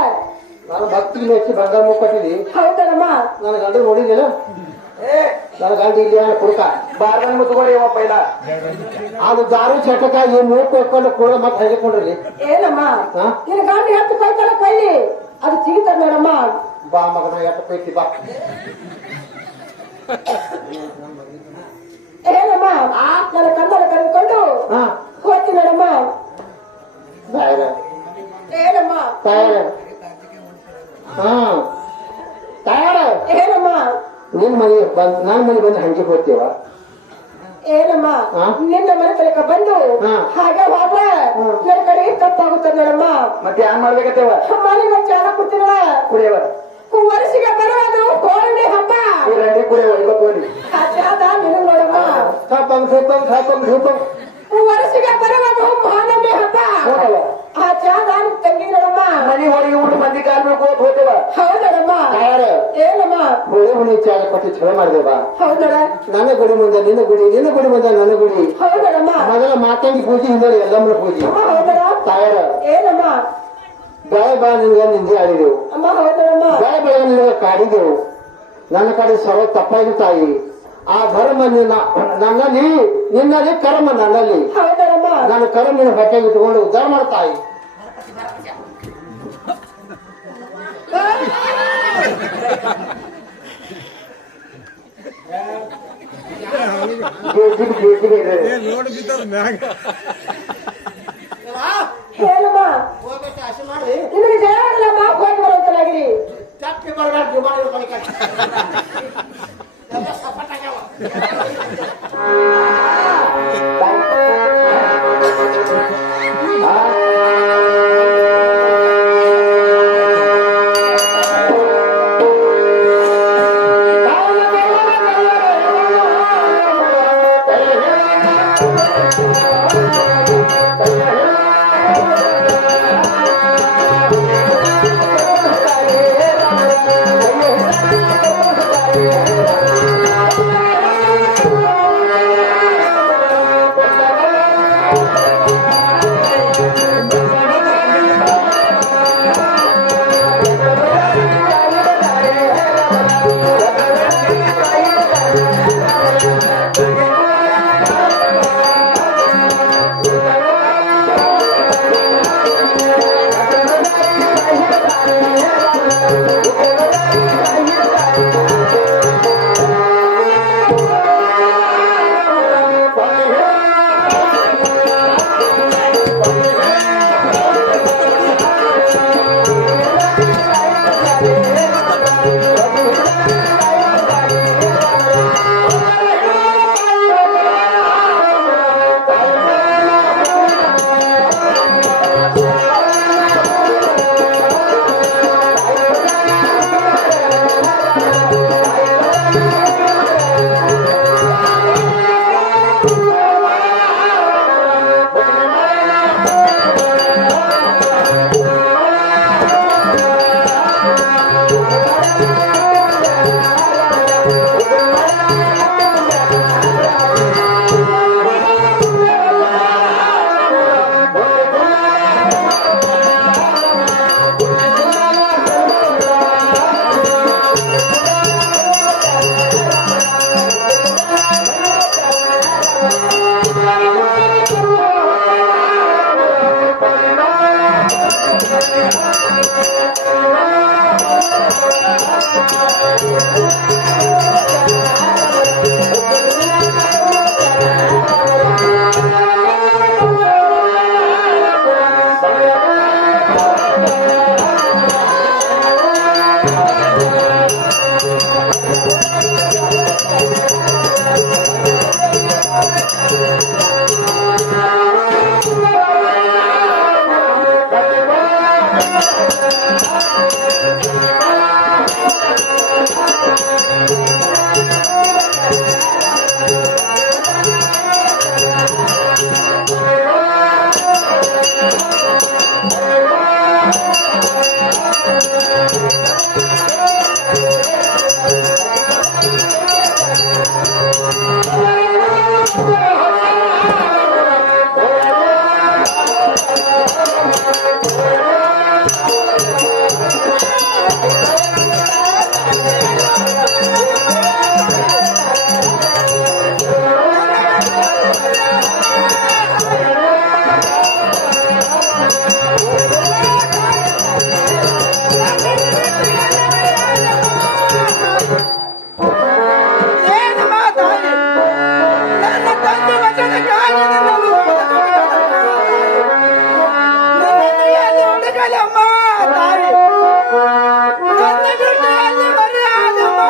ನಾನು ಭಕ್ತಿಗೆ ಮೆಚ್ಚಿ ಬಂಗಾರ ಮೂಗ್ ಕಟ್ಟಿದಿ. ಹೌದಮ್ಮ ನನ್ನ ಗಂಡ ನೋಡಿದಿಲ್ಲ. ನನ್ನ ಗಂಡ ಇಲ್ಲಿ ಕುಡ್ಕ ಬಾರ್ಗನ್ ಮುತ್ಕೊಳ್ಳಿ ಪೈಲ. ಅದು ದಾರು ಚಟಕ ಈ ಮೂಗ್ ಕೊಟ್ಕೊಂಡು ಕೂಡ ಮತ್ತೆ ಹೈಕೊಂಡ್ರಿ. ಏನಮ್ಮ ಹಾ? ನಿನ್ನ ಗಾಡಿ ಹತ್ತು ಕೈತಲ್ಲ ಕೈಲಿ ಅದು ಸಿಗುತ್ತ ನೋಡಮ್ಮ. ಬಾ ಮಗನ ಎಟ್ಟ ಪೈತಿ ಬಾ. ಏನಮ್ಮ ನನ್ನ ಕಂದನ ಕರೆದುಕೊಂಡು ಹಾ ಹೋಗ್ತೀನಿ ನೋಡಮ್ಮ. ತಾಯಾರ ಏನಮ್ಮ ತಾಯಾರ ಹಾ ತಾಯಾರ ಏನಮ್ಮ ನಿನ್ ಮನೆ ಬಂದ್ ನನ್ನ ಮನೆ ಬಂದು ಹಂಚಿ ಹೋಗ್ತೀವ. ಏನಮ್ಮ ಹಾ? ನಿನ್ನ ಮನೆ ತನಕ ಬಂದು ಹಾ. ಹಾಗೆ ಹೋದ್ರೆ ನನ್ನ ಕಡೆ ತಪ್ಪಾಗುತ್ತದೆ ನೋಡಮ್ಮ. ಮತ್ತೆ ಏನ್ ಮಾಡ್ಬೇಕತ್ತೇವ? ಮನೆ ಬಂದು ಚಾಲ ಕೊಡ್ತೀನಲ್ಲ ಕುಡಿಯವ ವರ್ಷಿಗೆ ಬರುವುದು ಹೋಳಿ ಹಬ್ಬ. ಈ ರಂಡಿ ಕುಡಿಯವ 50 ಓಡಿ. ಅದಾದ ನಿನ್ನ ನೋಡಮ್ಮ. ಸಾಪಂಗ್ ಸೂಪಂಗ್ ಸಾಪಂಗ್ ಸೂಪಂಗ್ ವರ್ಷಿಗೆ ಬರುವುದು ಮಹಾನವಮಿ ಹಬ್ಬ. ಹೋಗವ ಆ ಚಾದ ತಂಗಿ ನೋಡಮ್ಮ. ಮನಿ ಹೊರಗೆ ಊಟ ಮಂದಿ ಕಾಲ್ ಮೇಲೆ ಹೋಗ್ತೇವ. ಹೌದಮ್ಮ ತಾಯಾರ ಏನಮ್ಮ ಹುಳಿ ಹುಳಿ ಚಾಲ ಕೊಟ್ಟು ಚಲೋ ಮಾಡಿದೇವ. ಹೌದಳ ನನ್ನ ಗುಡಿ ಮುಂದೆ ನಿನ್ನ ಗುಡಿ, ನಿನ್ನ ಗುಡಿ ಮುಂದೆ ನನ್ನ ಗುಡಿ. ಹೌದಳಮ್ಮ ಮೊದಲ ಮಾತಂಗಿ ಪೂಜೆ ಹಿಂದೆ ಎಲ್ಲಮ್ಮನ ಪೂಜೆ. ಅಮ್ಮ ಹೌದಳ ತಾಯಾರ ಏನಮ್ಮ ಬೆಳೆ ಬಾ ನಿನ್ಗೆ ನಿಂದೆ ಆಡಿದೆವು. ಅಮ್ಮ ಹೌದಳಮ್ಮ ಬೆಳೆ ಬೆಳೆ ನಿನಗೆ ಕಾಡಿದೆವು. ನನ್ನ ಕಡೆ ಸರ್ವ ತಪ್ಪಾಯ್ತು ತಾಯಿ. ಆ ಧರ್ಮ ನನ್ನಲ್ಲಿ, ನಿನ್ನಲ್ಲಿ ಕರ್ಮ ನನ್ನಲ್ಲಿ. ಹೌದಳಮ್ಮ ನಾನು ಕರ್ಮನ ಹೊಟ್ಟೆಗೆ ಇಟ್ಕೊಂಡು ಉದ್ಧಾರ ಮಾಡ್ತಾಯಿ. ನೋಡ್ ಬಿದ್ದದ ಮ್ಯಾಗ ಏನಮ್ಮ ನಿಮಗೆ ಜಯವಾಗಲಮ್ಮ ಹೋಗಿ ಬರುವಂತಲಾಗಿರಿ. Yeah. ಏನು ಮಾತಾಡಿ ನನ್ನ ತಂದೆ ವಚನಕ್ಕಾಗಿ ನಿನ್ನನ್ನು ಹುಡುಗಲಮ್ಮ ತಾಯಿ ನನ್ನ ಬಿಟ್ಟು ಎಲ್ಲಿ ಮರೆಯಾದಮ್ಮ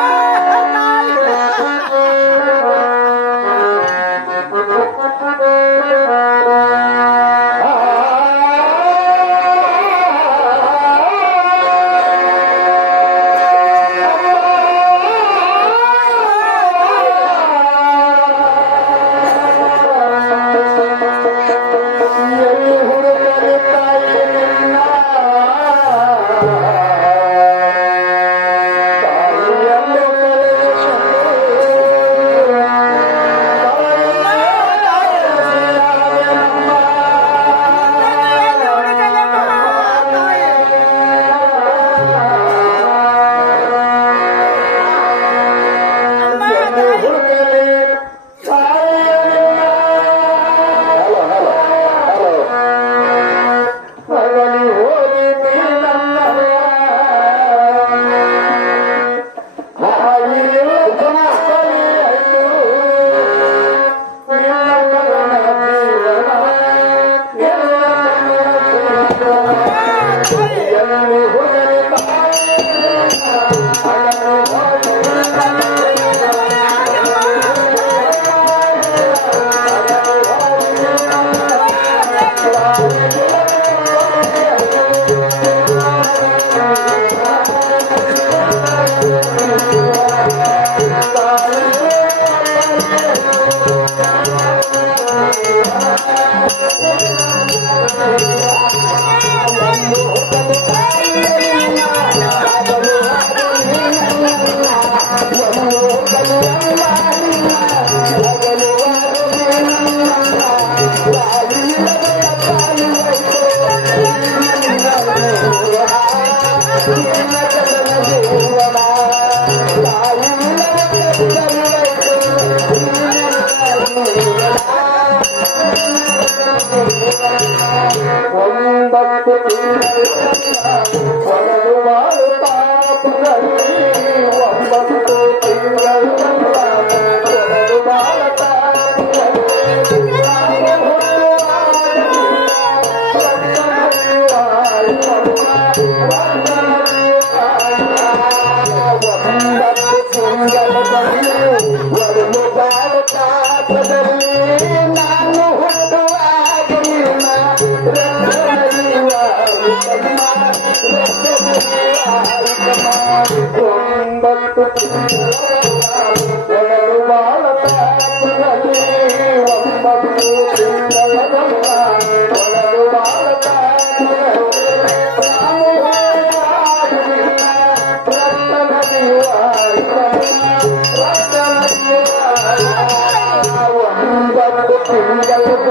Hallelujah.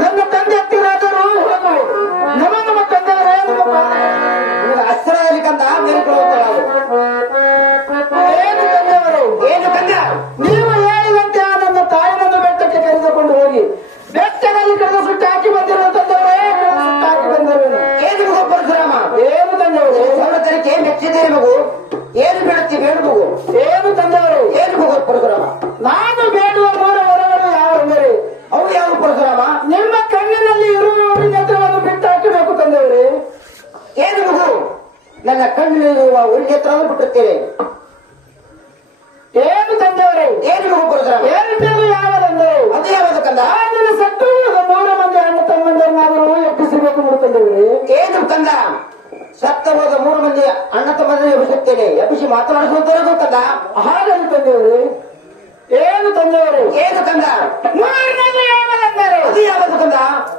ನನ್ನ ತಂದೆ ಹತ್ತಿರಾದರೂ ಹೋಗು. ನಮ್ಮ ತಂದೆಯವರೇ ನಿಮ್ಮ ಅಸ್ತ್ರದಲ್ಲಿ ಕಂದ ಮೇಲ್ಕೊಳ್ಳುತ್ತಾಳು. ಏನು ತಂದೆಯವರು? ಏನು ಕಂದ? ನೀವು ಹೇಳಿದಂತೆ ಆ ನನ್ನ ತಾಯಿನನ್ನು ಬೆಟ್ಟಕ್ಕೆ ಕರೆದುಕೊಂಡು ಹೋಗಿ ಬೆಟ್ಟದಲ್ಲಿ ಕಳೆದ ಸುಟ್ಟು ಹಾಕಿ ಬಂದಿರುವ ತಂದೆಯವರೇ, ಸುಟ್ಟು ಹಾಕಿ ಬಂದವರು. ಏನು ಮಗು ಪರಶುರಾಮ? ಏನು ತಂದೆಯವರು? ಸೌರತನಕ್ಕೆ ಮೆಚ್ಚಿದ್ದೇನೆ ಮಗು. ಏನು ಬೇಡುತ್ತಿ ಬೇಡ ಮಗು? ಏನು ತಂದೆಯವರು? ಏನು ಮಗು ಪರಶುರಾಮ? ನಾನು ಬೇಡುವ ಮೂರು ವರಗಳು ಯಾವೆಂದರೆ ಅವು ಯಾವ ಪರಶುರಾಮ? ನಿಮ್ಮ ಕಣ್ಣಿನಲ್ಲಿ ಇರುವ ನೇತ್ರವನ್ನು ಬಿಟ್ಟು ಹಾಕಬೇಕು ತಂದೆಯವರೇ. ಏನು ಮಗು? ನನ್ನ ಕಣ್ಣಿನಲ್ಲಿರುವ ಉಳ್ಳೆತ್ರವನ್ನು ಬಿಟ್ಟಿರ್ತೇನೆ. ಏನು ತಂದೆಯವರೇ? ಏನು ಮಗು ಪರಶುರಾಮ? ಏನು ಯಾವರೆಂದರೆ ಅದು ಯಾವುದು ಕಂದ? ನನ್ನ ಸತ್ತು ಮೂರು ಮಂದಿ ಅಣ್ಣ ತಮ್ಮಂದರನ್ನಾದರೂ ಎಬ್ಬಿಸಬೇಕು ನೋಡಿ ತಂದೆಯವರೇ. ಏನು ಕಂದ? ಸತ್ತ ಹೋದ 3 ಮಂದಿ ಅಣ್ಣ ತಮ್ಮಂದಿರನ್ನು ಎಬ್ಬಿಸುತ್ತೇನೆ. ಎಬ್ಬಿಸಿ ಮಾತನಾಡಿಸುವಂತವರೆಗೂ ಕಂದ. ಹಾಗಲ್ಲ ತಂದೆಯವರೇ. ಏನು ತಂದೆಯವರೇ? ಏನು ಕಂದ? ಮೂರನೇದು ಯಾವರೆಂದರೆ ಅದು ಯಾವುದು ಕಂದ?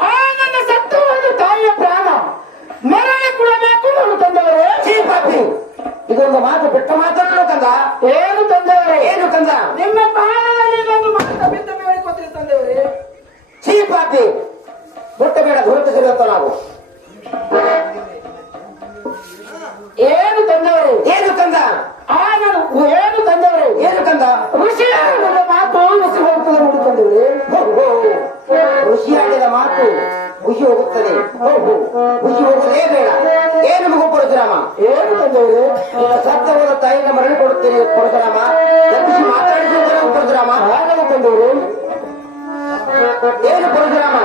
ಆ ನನ್ನ ಸತ್ತು ಒಂದು ತಾಯಿಯ ಪ್ರಾಣ ಮರಳಿ ಕೊಡಬೇಕು ನೋಡು ತಂದೆಯವರೇ. ಛೀ ಪಾಪಿ, ಇದೊಂದು ಮಾತು ಬಿಟ್ಟ ಮಾತಾಡಲು ಕಂದ. ಏನು ತಂದೆಯವರೇ? ಏನು ಕಂದ? ನಿಮ್ಮ ಪಾದದಲ್ಲಿ ಇದೊಂದು ಮಾತು ಬಿದ್ದ ಮೇಲೆ ಕೊಟ್ಟಿರಿ ತಂದೆಯವರೇ. ಛೀ ಪಾಪಿ, ಬಿಟ್ಟ ಬೇಡ ಧುರುತಿಸಿರುವಂತ ನಾವು. ಏನು ತಂದೆಯವರೇ? ಏನು ಕಂದ? ಆ ನಾನು ಏನು ತಂದೆಯವರೇ? ಏನು ಕಂದ? ಋಷಿ ನನ್ನ ಮಾತು ಋಷಿ ಹೋಗ್ತದೆ ನೋಡಿ ತಂದೆಯವರೇ. ಋಷಿ ಆಡಿದ ಮಾತು ಖುಷಿ ಹೋಗುತ್ತದೆ. ಖುಷಿ ಹೋಗುವುದೇ ಬೇಡ. ಏನು ಮಗು ಪರಶುರಾಮ? ಏನು ತಂದೆಯವರೇ? ಸತ್ತ ಹೋದ ತಾಯಿನ ಮರಳಿ ಕೊಡುತ್ತೇನೆ ಪರಶುರಾಮ. ಎಬ್ಬಿಸಿ ಮಾತಾಡಿಸುವಂತ ಪರಶುರಾಮ. ಹಾಗಲ್ಲ ತಂದೆಯವರೇ. ಏನು ಪರಶುರಾಮ?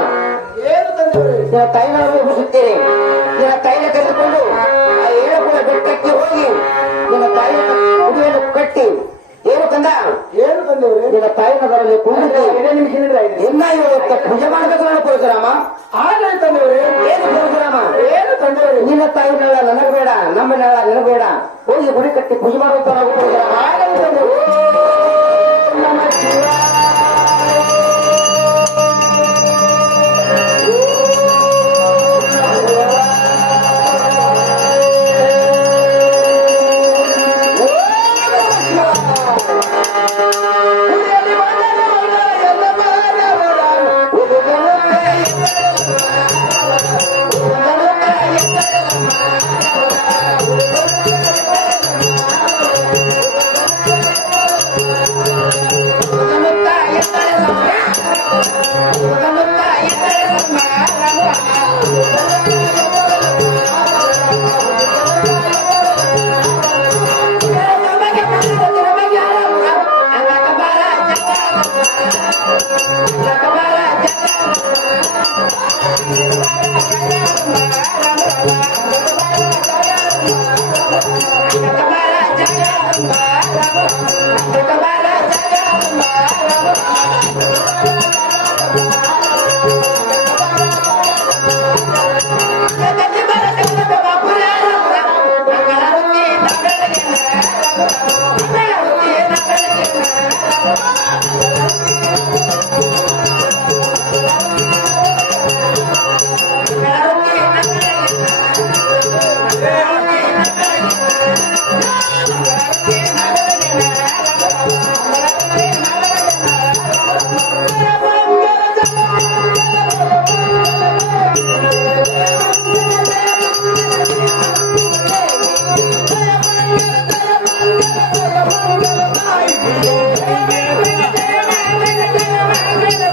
ಏನು ತಂದೆಯವರೇ? ನಿನ್ನ ತೈಲ ಎಬ್ಬಿಸುತ್ತೇನೆ. ನಿನ್ನ ತೈಲ ತೆಗೆದುಕೊಂಡು ಆ ಏಳುಕುಳ ಬೆಟ್ಟಕ್ಕೆ ಹೋಗಿ ನಿನ್ನ ತಾಯಿಯ ಉಡಿಯನ್ನು ಕಟ್ಟಿ. ಏನು ಕಂದ? ಏನು ತಂದೆಯವರೇ? ನಿನ್ನ ತಾಯಿನದರಲ್ಲಿ ಕುಂದಿಸಿ ಇನ್ನ ಇವತ್ತು ಪೂಜೆ ಮಾಡಬೇಕು ನಾನು ಪರಶುರಾಮ. ಹಾಗಲ್ಲ ತಂದೆಯವರೇ. ಏನು ಪರಶುರಾಮ? ಏನು ತಂದೆಯವರೇ? ನಿನ್ನ ತಾಯಿನೆಲ್ಲ ನನಗೆ ಬೇಡ, ನಮ್ಮನ್ನೆಲ್ಲ ನನಗೆ ಬೇಡ. ಹೋಗಿ ಗುಡಿ ಕಟ್ಟಿ ಪೂಜೆ ಮಾಡುವಂತ ನಾವು ಪರಶುರಾಮ. ಹಾಗಲ್ಲ ತಂದೆಯವರೇ. ನಮಃ ಶಿವಾಯ.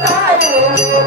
Bye.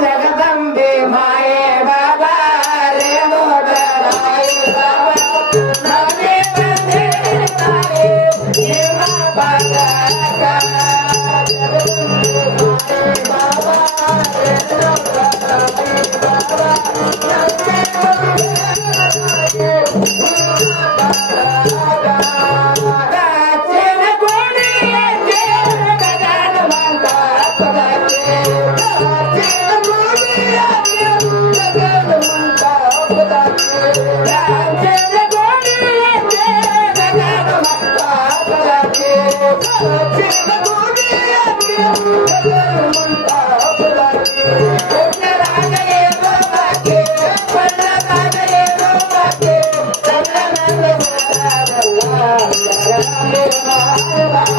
ಜಗದಂಬೆ ಮಾಯೆ ಬಾಬಾ ರೇ ಮೋದರಾಯಿ ಬಾಬಾ ನಮ್ಮೆ ಬಂದೆ ತಾಯಿ ನಿಮ್ಮ ಪದಕ ಜಗದಂಬೆ ಮಾಯೆ ಬಾಬಾ ರೇ ಮೋದರಾಯಿ ಬಾಬಾ ನಮ್ಮೆ ಬಂದೆ ತಾಯಿ ನಿಮ್ಮ ಪದಕ ಗಾಚಿನ ಕೋಡಿಯಕ್ಕೆ ಗಗನ ಮಂತ ಪದಕೆ Bye.